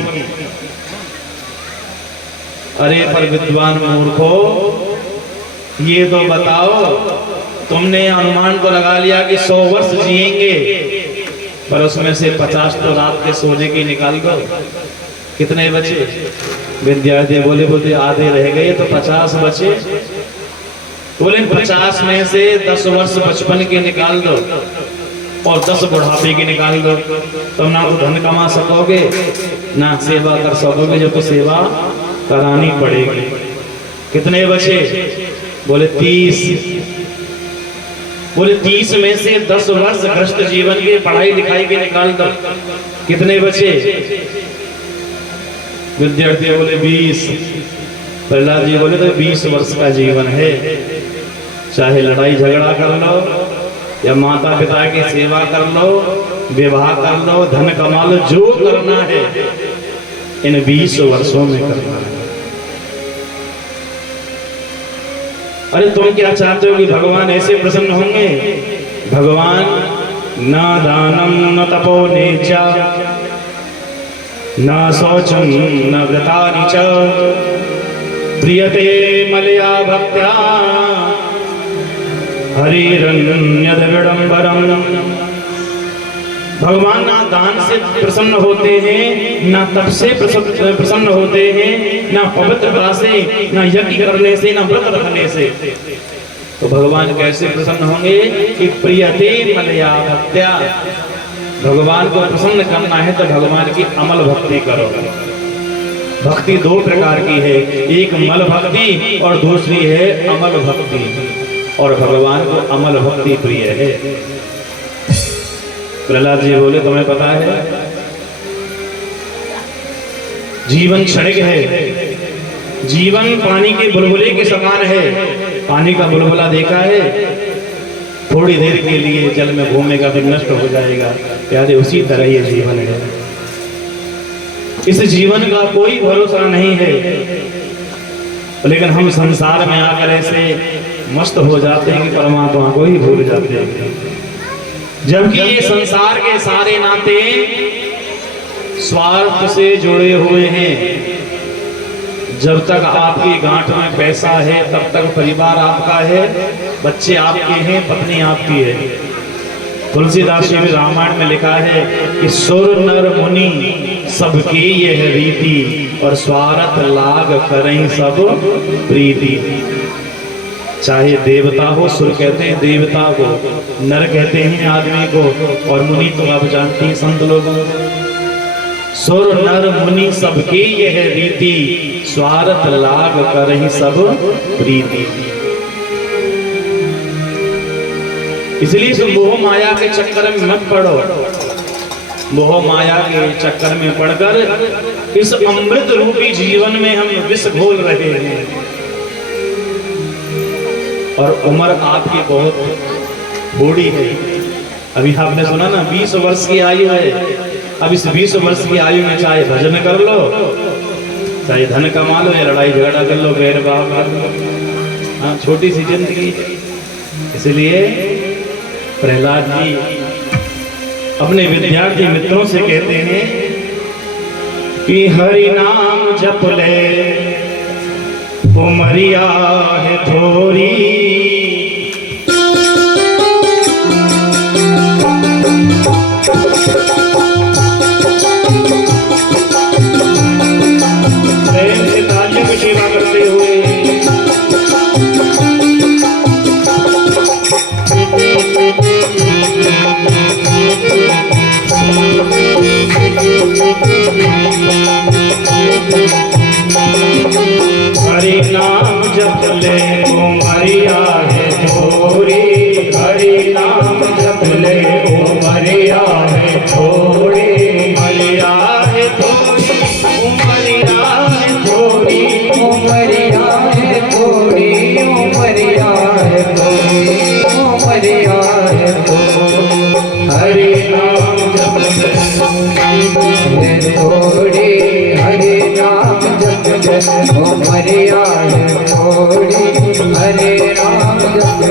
अरे पर विद्वान मूर्खो ये तो बताओ, तुमने अनुमान तो लगा लिया कि 100 वर्ष जिएंगे, पर उसमें से 50 तो रात के सोने की निकाल दो, कितने बचे? विद्यार्थी बोले बोले आधे रह गए तो 50 बचे। बोले 50 में से 10 वर्ष बचपन के निकाल दो और 10 बुढ़ापे की निकाल दो। तुम ना तो धन कमा सकोगे ना सेवा कर सकोगे, जो तो सेवा करानी पड़ेगी। कितने बचे? बोले 30। बोले 30 में से 10 वर्ष ग्रस्त जीवन के पढ़ाई लिखाई के निकाल दो, कितने बचे? विद्यार्थी बोले 20। प्रहलाद जी बोले तो 20 वर्ष का जीवन है, चाहे लड़ाई झगड़ा कर लो या माता पिता की सेवा कर लो, विवाह कर लो, धन कमा लो, जो करना है इन 20 वर्षों में करना है। अरे तुम क्या चाहते हो कि भगवान ऐसे प्रसन्न होंगे? भगवान न दानम न तपो नेचा न शौचम न व्रतानि च प्रियते मलया भक्त्या हरिरन्यद विडम्बरम्। भगवान ना दान से प्रसन्न होते हैं, ना तप से प्रसन्न होते हैं, ना पवित्रता से, ना यज्ञ करने से, ना व्रत रखने से। तो भगवान कैसे प्रसन्न होंगे कि प्रियते मलया भक्त्या। भगवान को प्रसन्न करना है तो भगवान की अमल भक्ति करो। भक्ति दो प्रकार की है, एक मल भक्ति और दूसरी है अमल भक्ति, और भगवान को अमल भक्ति प्रिय है। प्रहलाद जी बोले तुम्हें पता है जीवन क्षणिक है, जीवन पानी के बुलबुले के समान है। पानी का बुलबुला देखा है, थोड़ी देर के लिए जल में घूमेगा फिर नष्ट हो जाएगा, प्यारे उसी तरह ये जीवन है। इस जीवन का कोई भरोसा नहीं है, लेकिन हम संसार में आकर ऐसे मस्त हो जाते हैं कि परमात्मा को ही भूल जाते हैं। जबकि ये संसार के सारे नाते स्वार्थ से जुड़े हुए हैं। जब तक आपकी गांठ में पैसा है तब तक परिवार आपका है, बच्चे आपके हैं, पत्नी आपकी है। तुलसीदास जी ने रामायण में लिखा है कि सुर नर मुनि सबकी यह रीति और स्वार्थ लाग करें सब प्रीति। चाहे देवता हो, सुर कहते हैं देवता को, नर कहते हैं आदमी को, और मुनि तो आप जानते हैं संत लोग। सुर नर मुनि सबके यह रीति स्वार्थ लाग करहि सब प्रीति। इसलिए इस मोह माया के चक्कर में मत पड़ो। मोह माया के चक्कर में पड़कर इस अमृत रूपी जीवन में हम विष घोल रहे हैं। और उम्र आपकी बहुत बूढ़ी है। अभी आपने सुना ना 20 वर्ष की आयु है। अब इस 20 वर्ष की आयु में चाहे भजन कर लो, चाहे धन कमा लो, या लड़ाई झगड़ा कर लो, गैर भाव कर लो। हाँ, छोटी सी जिंदगी। इसलिए प्रहलाद जी अपने विद्यार्थी मित्रों से कहते हैं कि हरि नाम जप ले उमरिया है थोड़ी, प्रेम से तालियों की सेवा करते हुए हरि नाम जप ले उमरिया है थोड़ी, हरि नाम जप ले उमरिया है थोड़ी, उमरिया है थोड़ी, उमरिया है थोड़ी, उमरिया है थोड़ी, उमरिया है थोड़ी, उमरिया है थोड़ी। हरि नाम जप ले थोड़ी, हरि नाम जप ले उमरिया है थोड़ी, हरे राम जप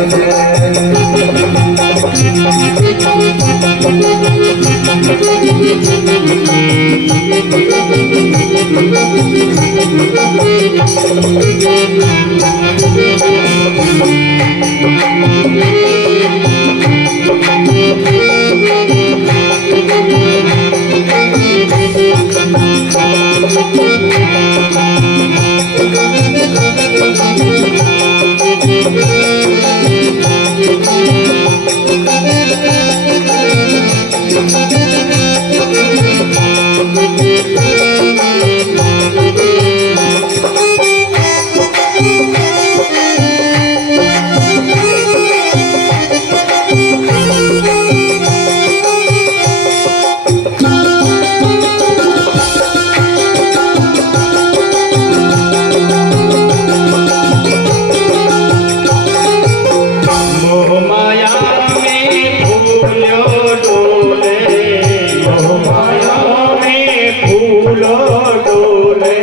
डोले,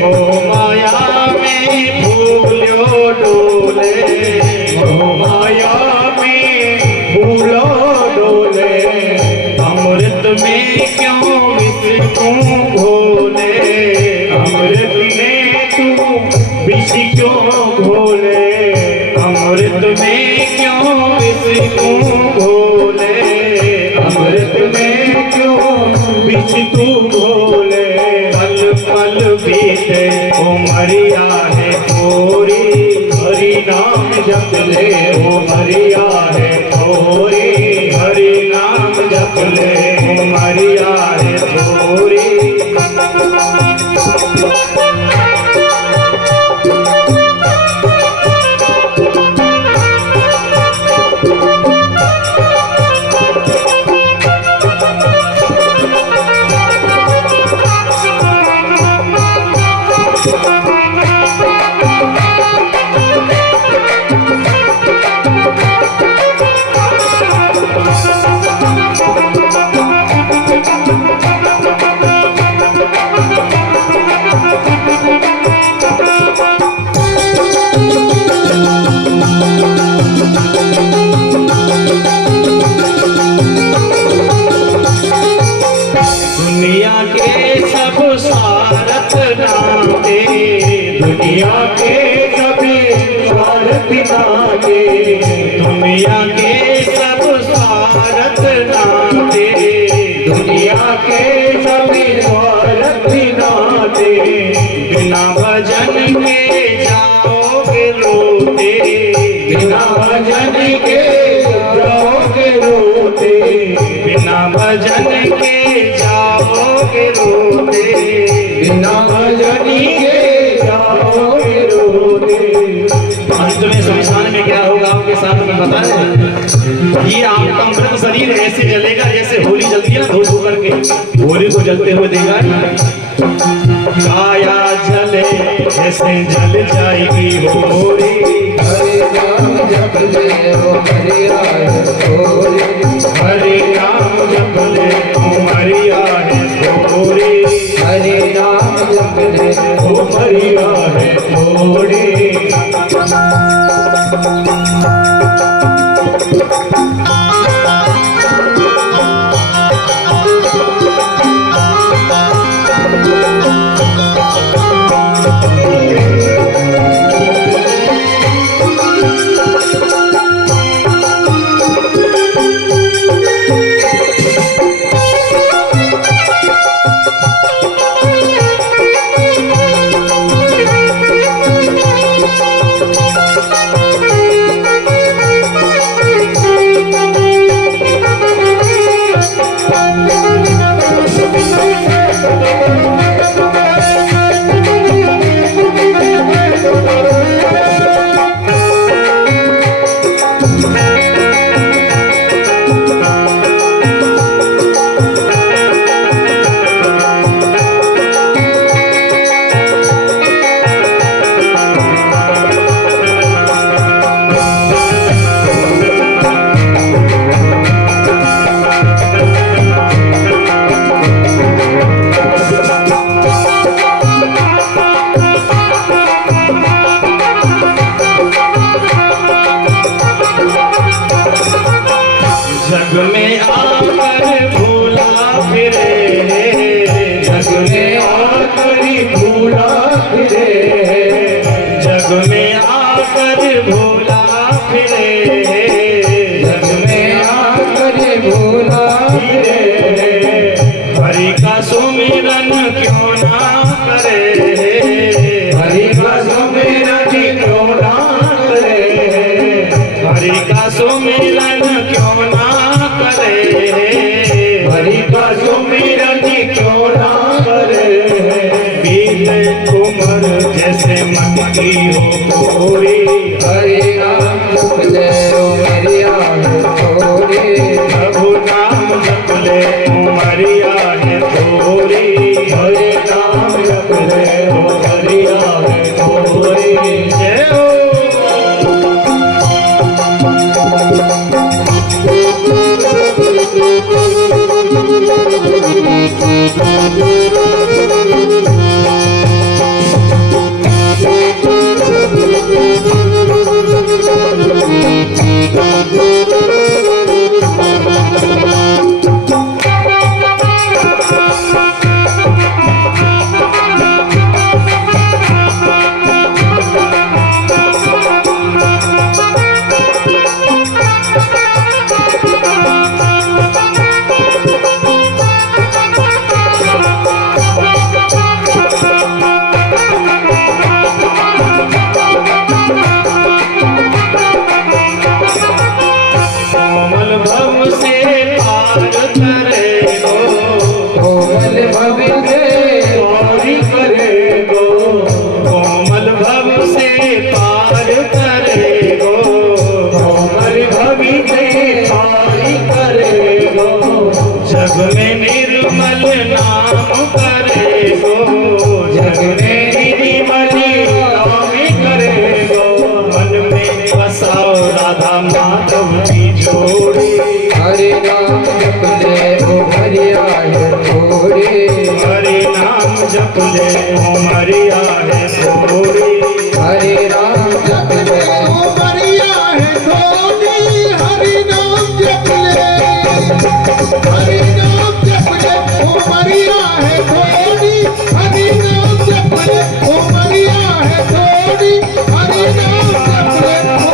मोह माया में भूलो डोले, मोह माया में भूलो डोले, अमृत में क्यों विष तू घोले, अमृत में तू विष क्यों घोले, अमृत में क्यों विष तू घोले, अमृत में क्यों विष तू घोले, पल पल बीते उमरिया है थोड़ी, हरि नाम जप ले उमरिया है थोड़ी, हरि नाम जप ले उमरिया है थोड़ी। दुनिया के सब स्वार्थ नाते, दुनिया के सभी स्वार्थ नाते, दुनिया के सब स्वार्थ नाते, दुनिया के सभी स्वार्थ नाते, बिना भजन के जाओगे रोते, बिना भजन के जाओगे रोते, बिना भजन के जाओगे रोते, बिना भजन के जाओगे रोते। अंत में शमशान में क्या होगा आपके साथ में बताएं। ये आपका मृत शरीर ऐसे जलेगा जैसे होली जलती है ना, धो धो करके होली को जलते हुए देखा है। काया जले जैसे जल जाएगी होली, हरे नाम जप ले उमरिया है थोड़ी, हरे नाम जप ले उमरिया है थोड़ी, हरे नाम जप ले उमरिया है थोड़ी। जग में आकर भूला फिरे, जग में आकर भूला फिरे, जग में आकर भूला फिरे, जग में आकर भूला फिरे, हरि का सुमिरन क्यों ना करे, हरि का सुमिरन क्यों ना करे, हरि का सुमिरन क्यों ना करे, हरि का सुमिरन क्यों ना करे। बीते उम्र जैसे मटकी हो थोड़ी, हरि नाम जप ले उमरिया है थोड़ी, प्रभु नाम जप ले उमरिया है थोड़ी, हरि नाम जप ले उमरिया है थोड़ी। जय हो। Thank you. गो, जग में गिरिमणि नवमी करे गो, मन में बसाओ राधा माधव की जोड़ी। हरे नाम जप ले ओ हरिया है थोड़ी, हरे नाम जप ले ओ हरिया है थोड़ी, हरे नाम जप ले ओ हरिया है थोड़ी, हरि नाम जप ले, हरि नाम जप ले ओ हरिया है थोड़ी, हरि नाम जप ले ओ हरिया है थोड़ी, हरि नाम जप ले ओ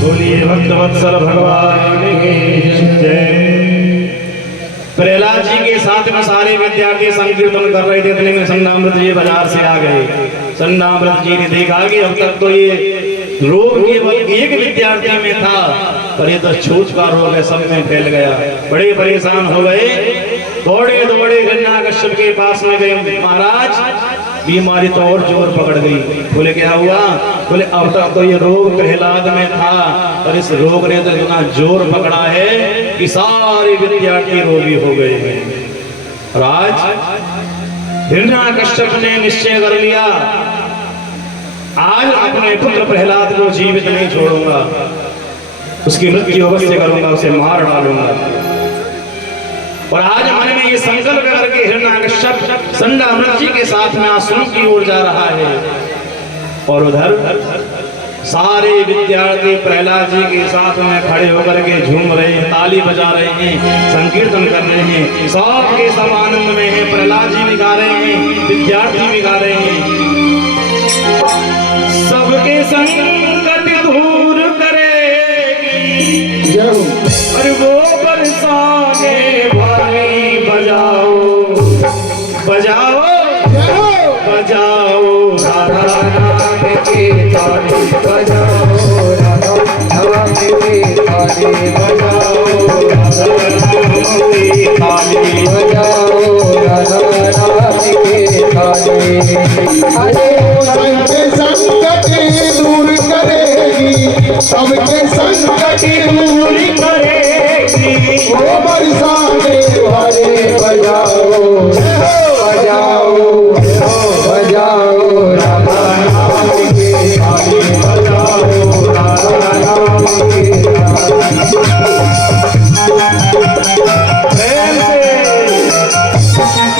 बोलिए भक्तवत्सल भगवान की जय। प्रहलाद जी के साथ में सारे विद्यार्थी संकीर्तन कर रहे थे, इतने में संडामृत जी बाजार से आ गए। संडामृत जी ने देखा कि अब तक तो ये रोग केवल एक विद्यार्थी में था, पर ये तो छूछ का रोग है, सब में फैल गया। बड़े परेशान हो गए, दौड़े दौड़े हिरण्यकश्यप के पास में गए। महाराज बीमारी तो और जोर पकड़ गई। बोले क्या हुआ? बोले अब तक तो ये रोग प्रहलाद में था, पर इस रोग ने तो इतना जोर पकड़ा है कि सारे विद्यार्थी रोगी हो गए हैं। राज हिरण्यकश्यप ने निश्चय कर लिया, आज अपने पुत्र प्रहलाद को जीवित नहीं छोड़ूंगा, उसकी मृत्यु अवश्य करूंगा, उसे मार डालूंगा। और आज मन में ये संकल्प करके हिरण्यकश्यप संडामृत जी के साथ में आश्रम की ओर जा रहा है। और उधर सारे विद्यार्थी प्रहलाद जी के साथ में खड़े होकर के झूम रहे हैं, ताली बजा रहे हैं, संकीर्तन कर रहे हैं, सबके सब आनंद में है। प्रहलाद जी भी गा रहे हैं, विद्यार्थी भी गा रहे हैं। सबके संकट दूर करेगी, और वो बरसाने वाली बजाओ बजाओ बजाओ राधा नाम के ताली बजाओ, राधा नाम के ताली बजाओ, राधा नाम की ताली बजाओ, राधा नाम के ताली। सबके संकट दूर करेगी, सबके संकट दूर करेगी, ओ बरसाने वाले बजाओ बजाओ बजाओ, राधा नाम के ताली बजाओ, राधा नाम के प्रेम से समय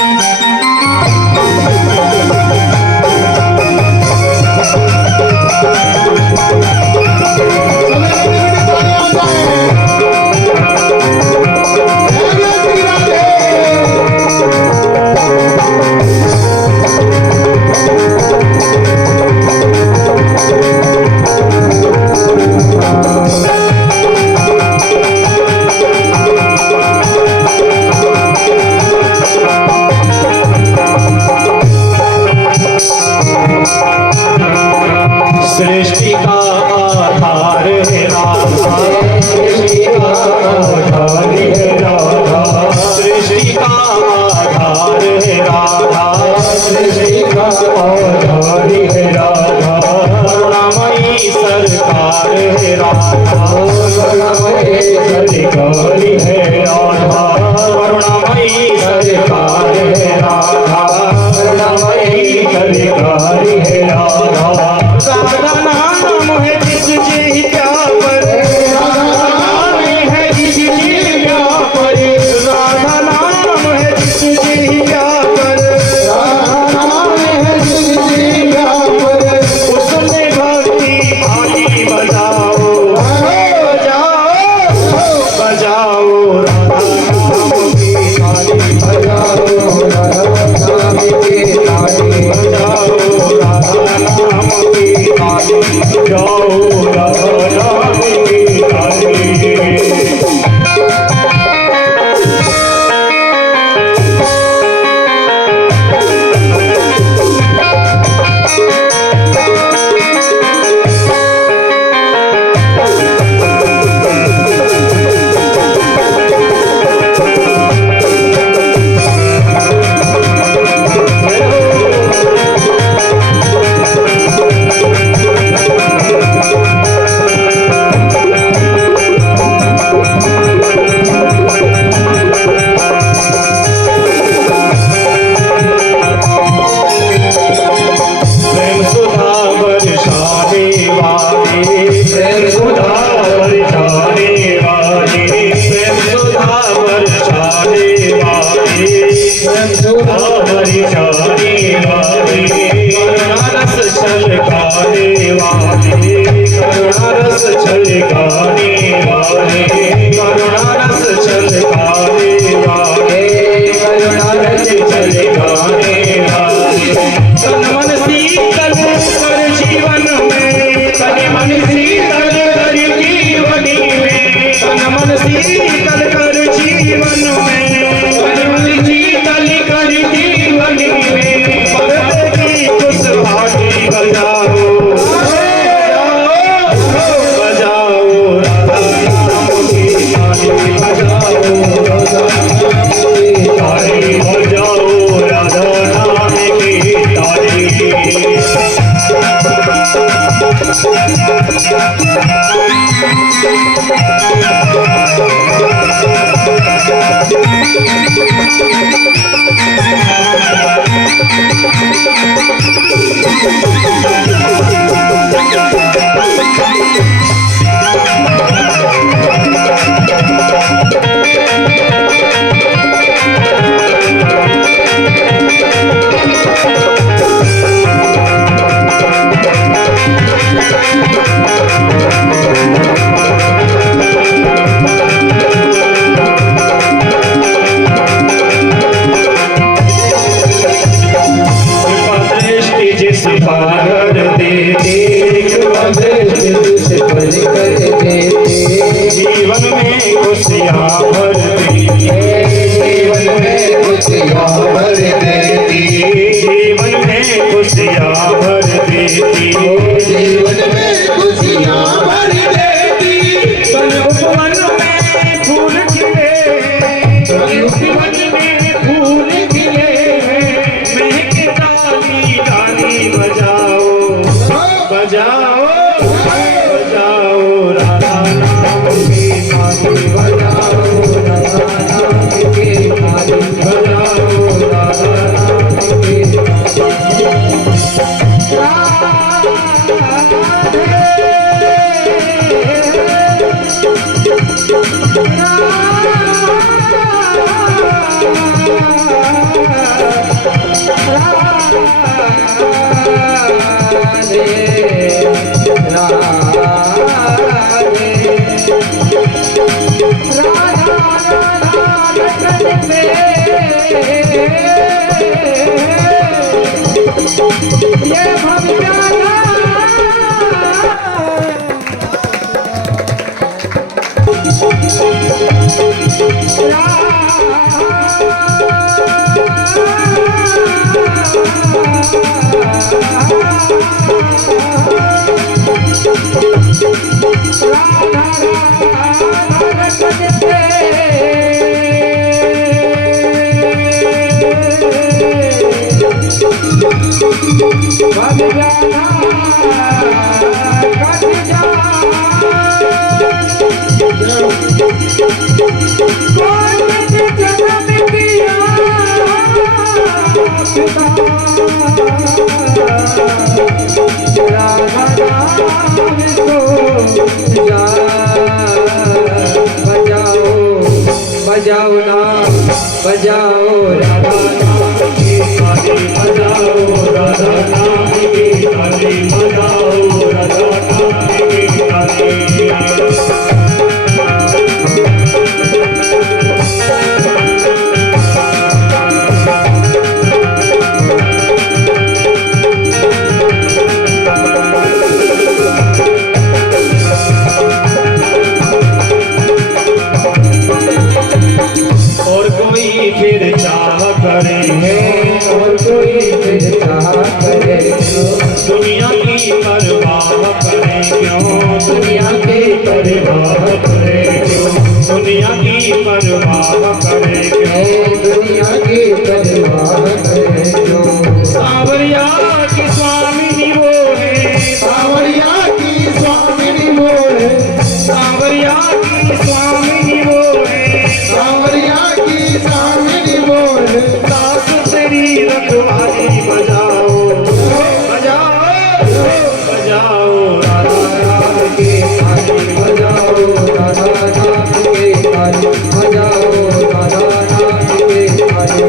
हमारी जाने वाले करुणा रस छलकाने वाले करुणा रस छलकाने वाले करुणा रस छलकाने वाले करुणा रस छलकाने वाले तन मन शीतल कर जीवन में तन मन शीतल कर जीवन में तन मन शीतल कर जीवन में तन मन शीतल कर जीवन में पर्दे की कुछ भागी बजाओ बजाओ राधा नाम की ताली बजाओ ताली बजाओ राधा नाम की ताली जीवन में खुशियाँ भर देती जीवन में खुशियाँ भर देती जीवन में खुशियाँ भर देती जीवन में खुशियाँ भर देती तन उपवन में फूल खिले तन उपवन में फूल खिले महके डाली डाली बजाओ बजाओ बजाओ राधा नाम की ताली बजाओ राधा नाम की ताली बजाओ राधा नाम की बजाओ ना बजाओ राधा नाम की ताली बजाओ राधा नाम की ताली बजाओ राधा नाम की ताली फिर चाह करेंगे और कोई फिर चाह करे दुनिया की परवाह करें क्यों दुनिया के परवाह करें क्यों दुनिया की परवाह करें क्यों दुनिया की परवाह करे जो सावरिया की स्वामिनी वो है सावरिया की स्वामिनी वो है सावरिया की स्वामिनी वो है सावरिया की स्वामिनी वो है दास तेरी रखवाली बजाओ बजाओ बजाओ राधा नाम की ताली बजाओ राधा नाम के ताली बजाओ राधा नाम के ताली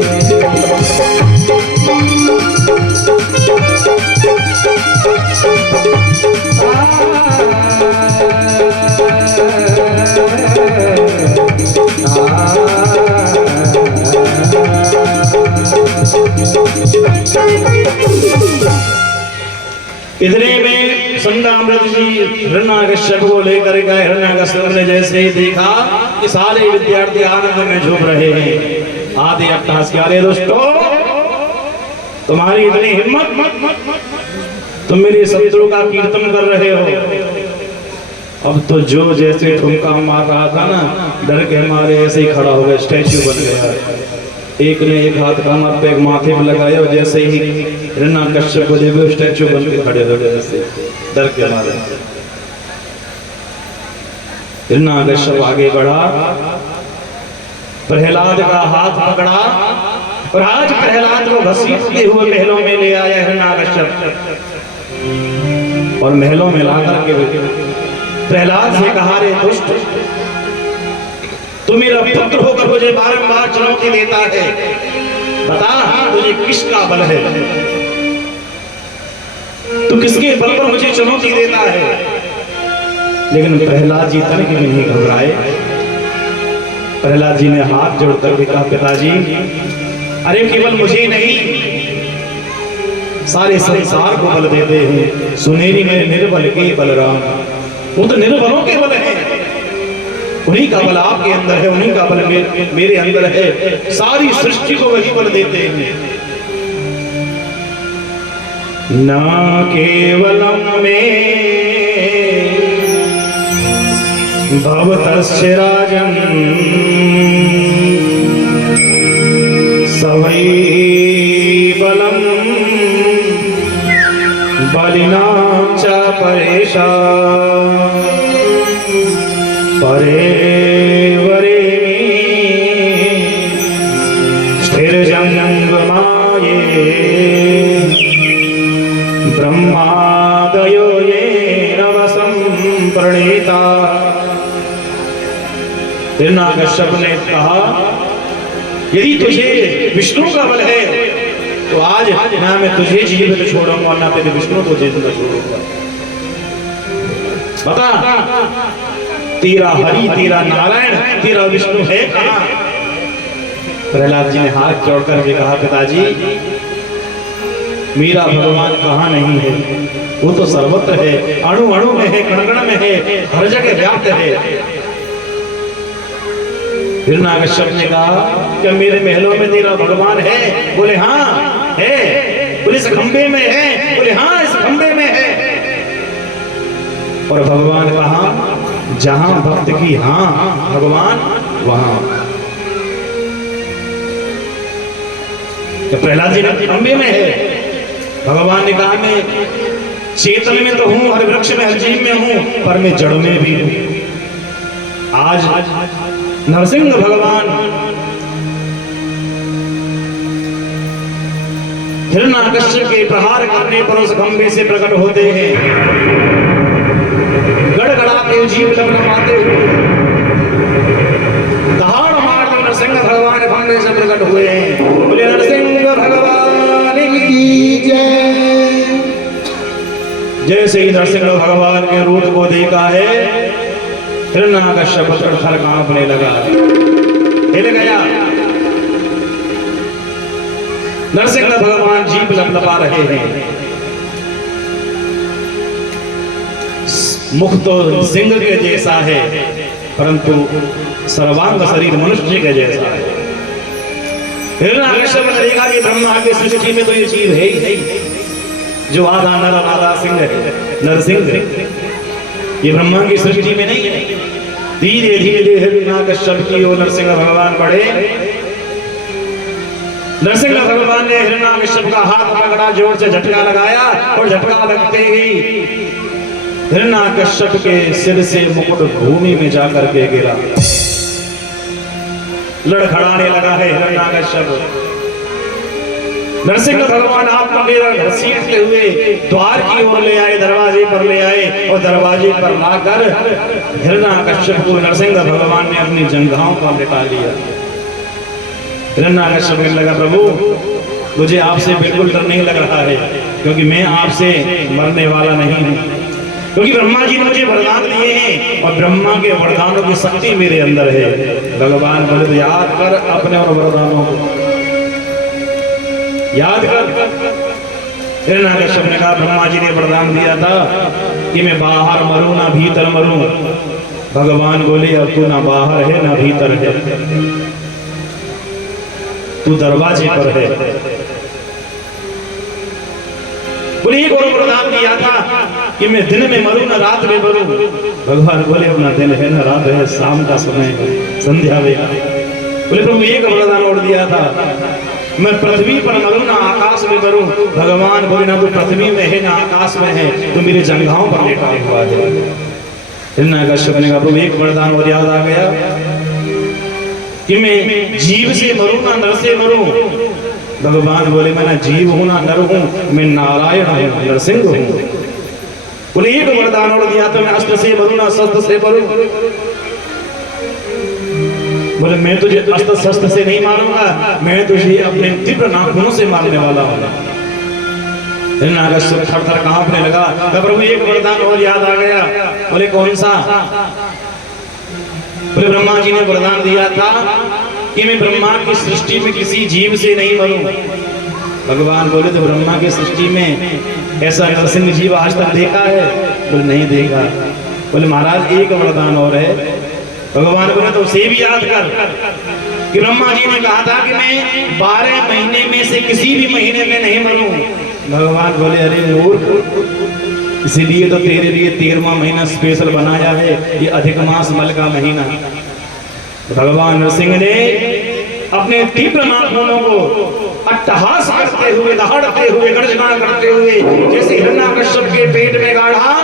इतने में संगामृत जी हिरण्याकश्यप को लेकर गए। हिरण्याकश्यप ने जैसे ही देखा कि सारे विद्यार्थी आनंद में झूम रहे हैं, आधे अट्टहास किया, अरे दोस्तों तुम्हारी इतनी हिम्मत, तुम मेरे शत्रु का कीर्तन कर रहे हो। अब तो जो जैसे ठुमका मार रहा था ना, डर के मारे ऐसे ही खड़ा हो गया, स्टैच्यू बन गया। एक ने एक हाथ कमर पे एक माथे पे लगाया और जैसे ही हिरण्याकश्यप को देखो स्टैच्यू बन के खड़े हो गए ऐसे डर के मारे। हिरण्याकश्यप आगे बढ़ा, प्रहलाद का हाथ पकड़ा और आज प्रहलाद को घसीटते हुए महलों में ले आया हिरण्याकश्यप। और महलों में लाकर के प्रहलाद से कहा, रे दुष्ट, तू मेरा पुत्र होकर मुझे बारंबार चुनौती देता है, बता तुझे किसका बल है, तू किसके बल पर मुझे चुनौती देता है। लेकिन प्रहलाद जी तनिक भी नहीं घबराए। प्रहलाद जी ने हाथ जोड़कर भी कहा, पिताजी अरे केवल मुझे नहीं सारे संसार को बल देते हैं, सुनेरी में निर्बल के बलराम, वो तो निर्बलों के बल है, उन्हीं का बल आपके अंदर है, उन्हीं का बल मेरे अंदर है, सारी सृष्टि को वही बल देते हैं। ना केवलम में भवतस्य राजन् सवै बलम बलिनां च परेशा परे वरे स्थिर जंगमाये ब्रह्मादयो ये नवसं प्रणीता। हिरण्याकश्यप ने कहा, यदि तुझे विष्णु का बल है तो आज ना मैं तुझे जीवित छोड़ूंगा ना तेरे विष्णु को जीवित छोड़ूंगा। बता तेरा हरि, तेरा नारायण, तेरा विष्णु है कहां? प्रहलाद जी ने हाथ जोड़कर भी कहा, पिताजी मेरा भगवान कहां नहीं है, वो तो सर्वत्र है, अणु अणु में है, कण कण में है, हर जगह व्याप्त है। हिरण्याकश्यप ने कहा, क्या मेरे महलों में तेरा भगवान है? बोले हाँ है। बोले इस खंबे में है? बोले हाँ इस खंबे में है। और भगवान कहा, जहां भक्त की हाँ भगवान वहां। तो प्रहलाद जी ने खंबे में है, भगवान ने कहा मैं चेतन में तो हूं, हर वृक्ष में हर जीव में हूं, पर मैं जड़ में भी हूं। आज नरसिंह भगवान हिरण्याकश्यप के प्रहार करने पर उस खंबे से प्रकट होते हैं, गड़गड़ाते जीव लपलपाते हुए दहाड़ मारते नरसिंह भगवान खंबे से प्रकट हुए हैं। बोले नरसिंह भगवान की जय। जैसे ही नरसिंह भगवान के रूप को देखा है, हिरण्याकश्यप थर कांपने लगा, हिल गया। नरसिंह भगवान जीभ लपलपा रहे हैं, मुख तो सिंह के जैसा है परंतु सर्वांग शरीर मनुष्य के जैसा है। हिरण्याकश्यप ने देखा कि ब्रह्मा की सृष्टि में तो ये जीव है ही जो आधा नर आधा सिंह है, नरसिंह, ये ब्रह्मा की सृष्टि में नहीं है। धीरे धीरे हिरण्याकश्यप की ओर नरसिंह भगवान बढ़े। नरसिंह भगवान ने हिरण्याकश्यप का हाथ पकड़ा, जोर से झटका लगाया और झटका लगते ही हिरण्याकश्यप के सिर से मुकुट भूमि में जाकर के गिरा। लड़खड़ाने लगा है हिरण्याकश्यप। नरसिंह भगवान आत्मवीर घसीटते हुए द्वार की ओर ले आए, दरवाजे पर ले आए और दरवाजे पर लाकर हिरण्याकश्यप को नरसिंह भगवान ने अपनी जंघाओं पर लिटा लिया। हिरण्याकश्यप कहने लगा, प्रभु मुझे आपसे बिल्कुल डर नहीं लग रहा है, क्योंकि मैं आपसे मरने वाला नहीं हूं, क्योंकि ब्रह्मा जी ने मुझे वरदान दिए हैं और ब्रह्मा के वरदानों की शक्ति मेरे अंदर है। भगवान बोले तो याद कर अपने और वरदानों को, याद कर। हिरण्यकश्यप ने कहा ब्रह्मा जी ने वरदान दिया था कि मैं बाहर मरूं ना भीतर मरूं। भगवान बोले अब तू ना बाहर है ना भीतर है, तू दरवाजे पर है। बोले एक और वरदान दिया था कि मैं दिन में मरूं ना रात में मरूं। भगवान बोले अपना दिन है ना रात है, शाम का समय है, संध्या वेला। बोले प्रभु एक वरदान और दिया था मैं पृथ्वी पर मरूं ना आकाश में मरूं। भगवान बोले ना तू पृथ्वी में है ना आकाश में है, तू मेरे जंघाओं पर लेटा हुआ है। हिरण्यकश्यप ने कहा प्रभु एक वरदान और याद आ गया कि मैं जीव से मरूं ना नर से मरूं। भगवान बोले मैं ना जीव हूं ना नर हूं, मैं नारायण हूं, नरसिंह हूं। बोले एक वरदान और दिया तो मैं अस्त्र से मरूं ना शस्त्र से मरूं। बोले मैं तुझे अस्त्र शस्त्र से नहीं मारूंगा, मैं तुझे अपने तीव्र नाखूनों से मारने वाला हूं। हिरण्यकश्यप थर-थर कांपने लगा। प्रभु एक वरदान और याद आ गया। बोले कौन सा? बोले ब्रह्मा जी ने वरदान दिया था कि मैं ब्रह्मा की सृष्टि में किसी जीव से नहीं मरूं। भगवान बोले तो ब्रह्मा की सृष्टि में ऐसा नरसिंह जीव आज तक देखा है? बोले नहीं देखा। बोले महाराज एक वरदान और है। भगवान बोले तो उसे भी याद कर कि ब्रह्मा जी ने कहा था कि मैं 12 महीने में से किसी भी महीने में नहीं मरूं। भगवान बोले अरे मूर्ख, इसीलिए तो तेरे लिए 13वां महीना स्पेशल बनाया है, ये अधिक मास मल का महीना। भगवान नरसिंह ने अपने तीव्र नाखूनों को अट्टहास करते हुए, दहाड़ते हुए, गर्जना करते हुए, जैसे हिरण्यकश्यप के पेट में गाढ़ा,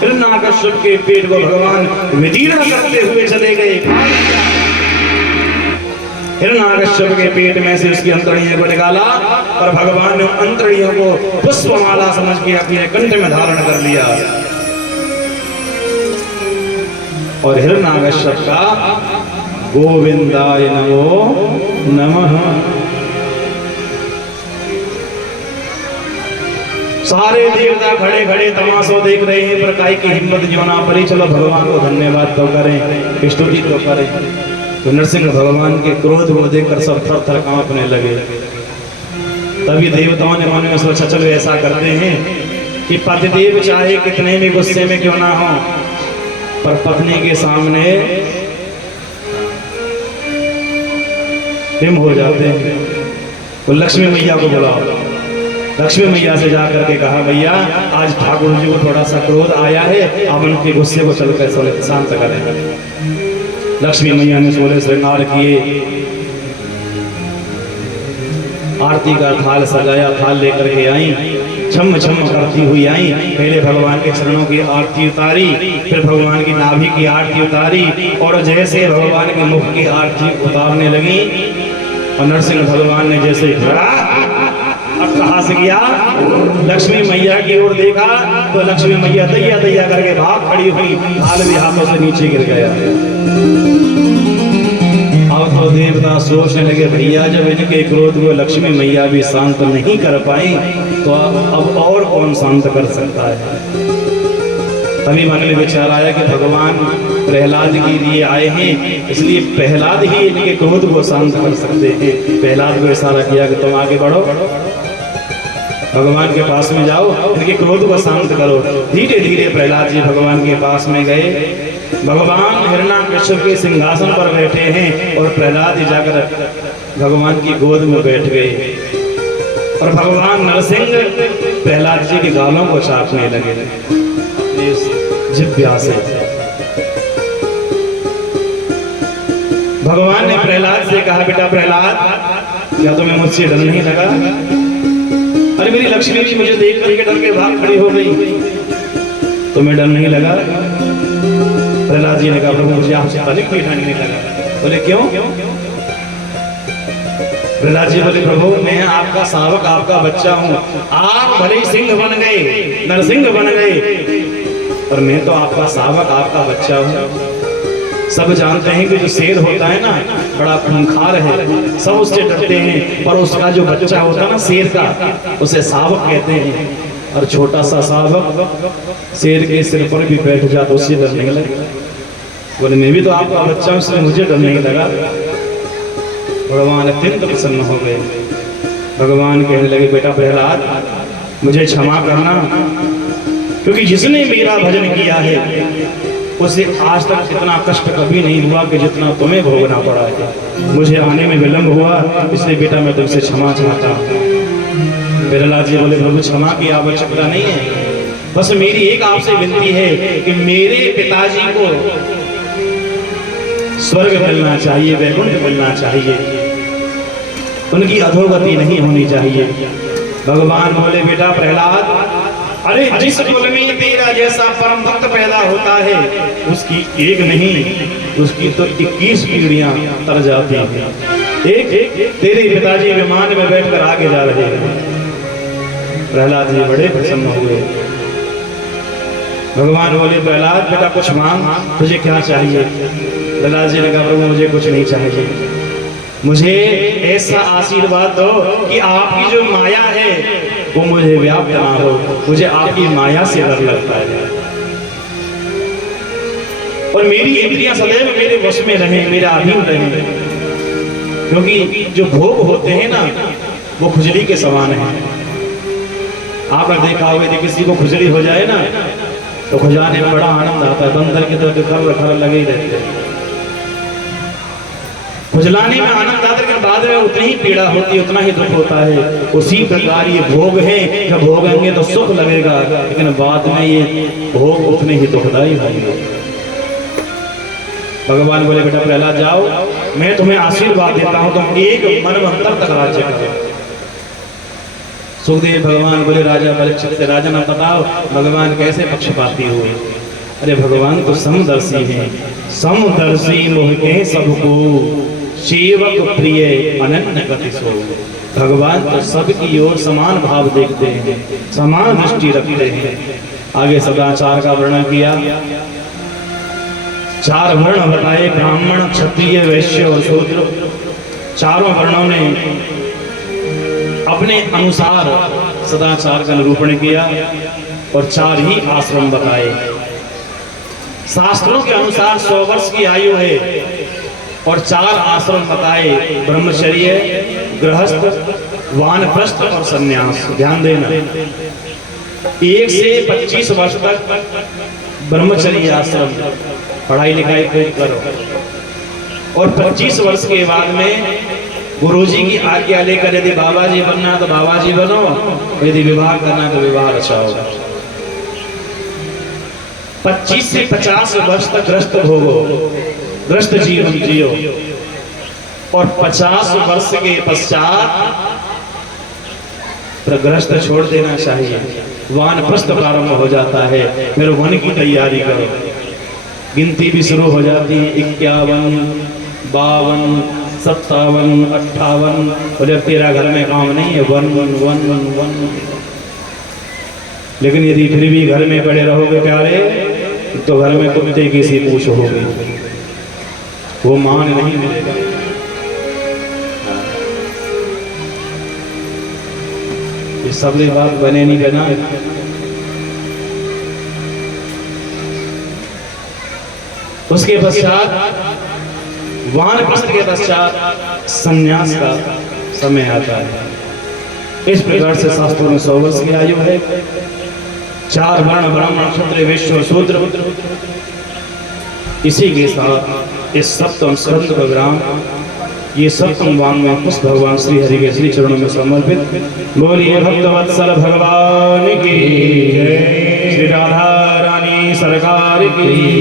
हिरण्यकश्यप के पेट को भगवान विदीर्ण करते हुए चले गए। हिरण्यकश्यप के पेट में से उसकी अंतड़ियों को निकाला और भगवान ने अंतड़ियों को पुष्पमाला समझ के अपने कंठ में धारण कर लिया। और हिरण्यकश्यप का गोविंदाय नमो नमः। सारे देवता खड़े खड़े तमाशा देख रहे हैं, पर काई की हिम्मत जो ना पड़ी। चलो भगवान को धन्यवाद तो करें, स्तुति तो करें। तो नरसिंह भगवान के क्रोध को देखकर सब थर थर कांपने लगे। तभी देवताओं ने मन में सोचा चलो ऐसा करते हैं कि पतिदेव चाहे कितने भी गुस्से में क्यों ना हो, पर पत्नी के सामने हिम हो जाते हैं। तो लक्ष्मी मैया को बुलाओ। लक्ष्मी मैया से जाकर के कहा भैया आज ठाकुर जी को थोड़ा सा क्रोध आया है, आप उनके गुस्से को चलकर शांत करें। लक्ष्मी मैया ने 16 श्रृंगार किए, आरती का थाल सजाया, थाल लेकर के आई, छम छम करती हुई आई। पहले भगवान के चरणों की आरती उतारी, फिर भगवान की नाभि की आरती उतारी, और जैसे भगवान के मुख की आरती उतारने लगी और नरसिंह भगवान ने जैसे अट्टहास किया, लक्ष्मी मैया की ओर देखा तो लक्ष्मी मैया दैया दैया करके भाग खड़ी हुई, थाल भी हाथों से नीचे गिर गया। अब तो देवता सोचने लगे भैया जब इनके क्रोध को लक्ष्मी मैया भी शांत नहीं कर पाई तो अब और कौन शांत कर सकता है। तभी मन में विचार आया कि भगवान प्रहलाद के लिए आए हैं, इसलिए प्रहलाद ही इनके क्रोध को शांत कर सकते हैं। प्रहलाद को इशारा किया कि तुम आगे बढ़ो, भगवान के पास में जाओ, इनके क्रोध को शांत करो। धीरे धीरे प्रहलाद जी भगवान के पास में गए। भगवान हिरण्यकश्यप के सिंहासन पर बैठे हैं और प्रहलाद जी जाकर भगवान की गोद में बैठ गए और भगवान नरसिंह प्रहलाद जी के गालों को चाटने लगे जिह्वा से। भगवान ने प्रहलाद से कहा बेटा प्रहलाद क्या तुम्हें मुझसे डर नहीं लगा? अरे मेरी लक्ष्मी जी मुझे देख करके डर के भाग खड़ी हो गई, तुम्हें डर नहीं लगा? प्रहलाद जी ने कहा प्रभु मुझे आपसे तनिक भी डर नहीं लगा। बोले क्यों? प्रहलाद जी बोले प्रभु मैं आपका सावक आपका बच्चा हूँ, आप भले ही सिंह बन गए, नरसिंह बन गए, पर मैं तो आपका सावक आपका बच्चा हूँ। सब जानते हैं कि जो शेर होता है ना बड़ा खूंखार है, सब उससे डरते हैं, पर उसका जो बच्चा होता है ना शेर का उसे सावक कहते हैं। और छोटा सा सावक शेर के सिर पर भी बैठ जाता तो उससे डर नहीं लगा। बोले मैं भी तो आपका बच्चा हूँ इसलिए मुझे डर नहीं लगा। भगवान अत्यंत प्रसन्न हो गए। भगवान कहने लगे बेटा प्रहलाद मुझे क्षमा करना, क्योंकि जिसने मेरा भजन किया है उसे आज तक इतना कष्ट कभी नहीं हुआ कि जितना तुम्हें भोगना पड़ा है। मुझे आने में विलंब हुआ, इसलिए बेटा मैं तुमसे क्षमा चाहता हूँ। प्रहलाद जी बोले प्रभु क्षमा की आवश्यकता नहीं है, बस मेरी एक आपसे विनती है कि मेरे पिताजी को स्वर्ग मिलना चाहिए, वैकुंठ मिलना चाहिए, उनकी अधोगति नहीं होनी चाहिए। भगवान बोले बेटा प्रहलाद, अरे जिस कुल में तेरा जैसा परम भक्त पैदा होता है उसकी एक नहीं, उसकी तो 21 पीढ़ियां तर जाती हैं। एक तेरे पिताजी विमान में बैठकर आगे जा रहे हैं। प्रहलाद जी बड़े प्रसन्न हुए। भगवान बोले प्रहलाद बेटा कुछ मांग, तुझे क्या चाहिए? प्रहलाद जी ने कहा प्रभु मुझे कुछ नहीं चाहिए, मुझे ऐसा आशीर्वाद दो कि आपकी जो माया है वो मुझे व्याप्त ना हो, मुझे आपकी माया से डर लगता है, और मेरी इंद्रियां सदैव मेरे वश में रहें, मेरा अधीन रहें, क्योंकि जो भोग होते हैं ना वो खुजली के समान है। आपने देखा होगा यदि किसी को खुजली हो जाए ना तो खुजाने में बड़ा आनंद आता है, बंदर की तरह खर खर लगे ही रहते हैं। खुजलाने में आनंद आता है, लेकिन बाद में उतनी ही पीड़ा होती है, उतना ही दुख होता है। उसी प्रकार ये भोग है, जब भोगेंगे तो सुख लगेगा, लेकिन बाद में ये भोग उतने ही दुखदायी होंगे। भगवान बोले बेटा प्रहलाद जाओ, मैं तुम्हें आशीर्वाद देता हूं, तुम एक मनवंतर तक राज्य करो। सुखदेव भगवान बोले राजा परीक्षित से राजा न बताओ भगवान कैसे पक्षपाती हुए। अरे भगवान तो समदर्शी हैं, समदर्शी मोह के सबको सेवक प्रिय अनन्य गति सो। भगवान तो सबकी ओर समान भाव देखते हैं, समान दृष्टि रखते हैं। आगे सदाचार का वर्णन किया, 4 वर्ण बताए, ब्राह्मण क्षत्रिय वैश्य और शूद्र। चारों वर्णों ने अपने अनुसार सदाचार का निरूपण किया और 4 ही आश्रम बताए। शास्त्रों के अनुसार 100 वर्ष की आयु है और 4 आश्रम बताए, ब्रह्मचर्य, गृहस्थ, वानप्रस्थ और सन्यास। ध्यान देना, 1 से 25 वर्ष तक ब्रह्मचर्य आश्रम, पढ़ाई लिखाई खूब करो, और 25 वर्ष के बाद में गुरुजी की आज्ञा लेकर यदि बाबा जी बनना तो बाबा जी बनो, यदि विवाह करना तो विवाह रचाओ। 25 से 50 वर्ष तक ग्रस्त भोगो, ग्रस्त जीवन जियो, और 50 वर्ष के पश्चात ग्रस्त छोड़ देना चाहिए। वानप्रस्थ प्रारंभ हो जाता है, फिर वन की तैयारी करो। गिनती भी शुरू हो जाती है, 51, 52, 57, 58। और जब तेरा घर में काम नहीं है 1, 1, 1, 1। लेकिन यदि फिर भी घर में पड़े रहोगे प्यारे तो घर में कुत्ते की सी पूछ होगी, वो मान नहीं मिलेगा। ये सब बात बने नहीं बना। उसके पश्चात वानप्रस्थ के पश्चात संन्यास का समय आता है। इस प्रकार से शास्त्रों में 100 वर्ष की आयु है। 4 वर्ण, ब्राह्मण, क्षत्रिय, वैश्य और शूद्र। इसी के साथ इस सप्तम स्कंद का विराम, ये सप्तम वांग में पुष्प भगवान श्री हरि के श्री चरणों में समर्पित। बोलिए भक्तवत्सल भगवान की जय, श्री राधा रानी सरकार की।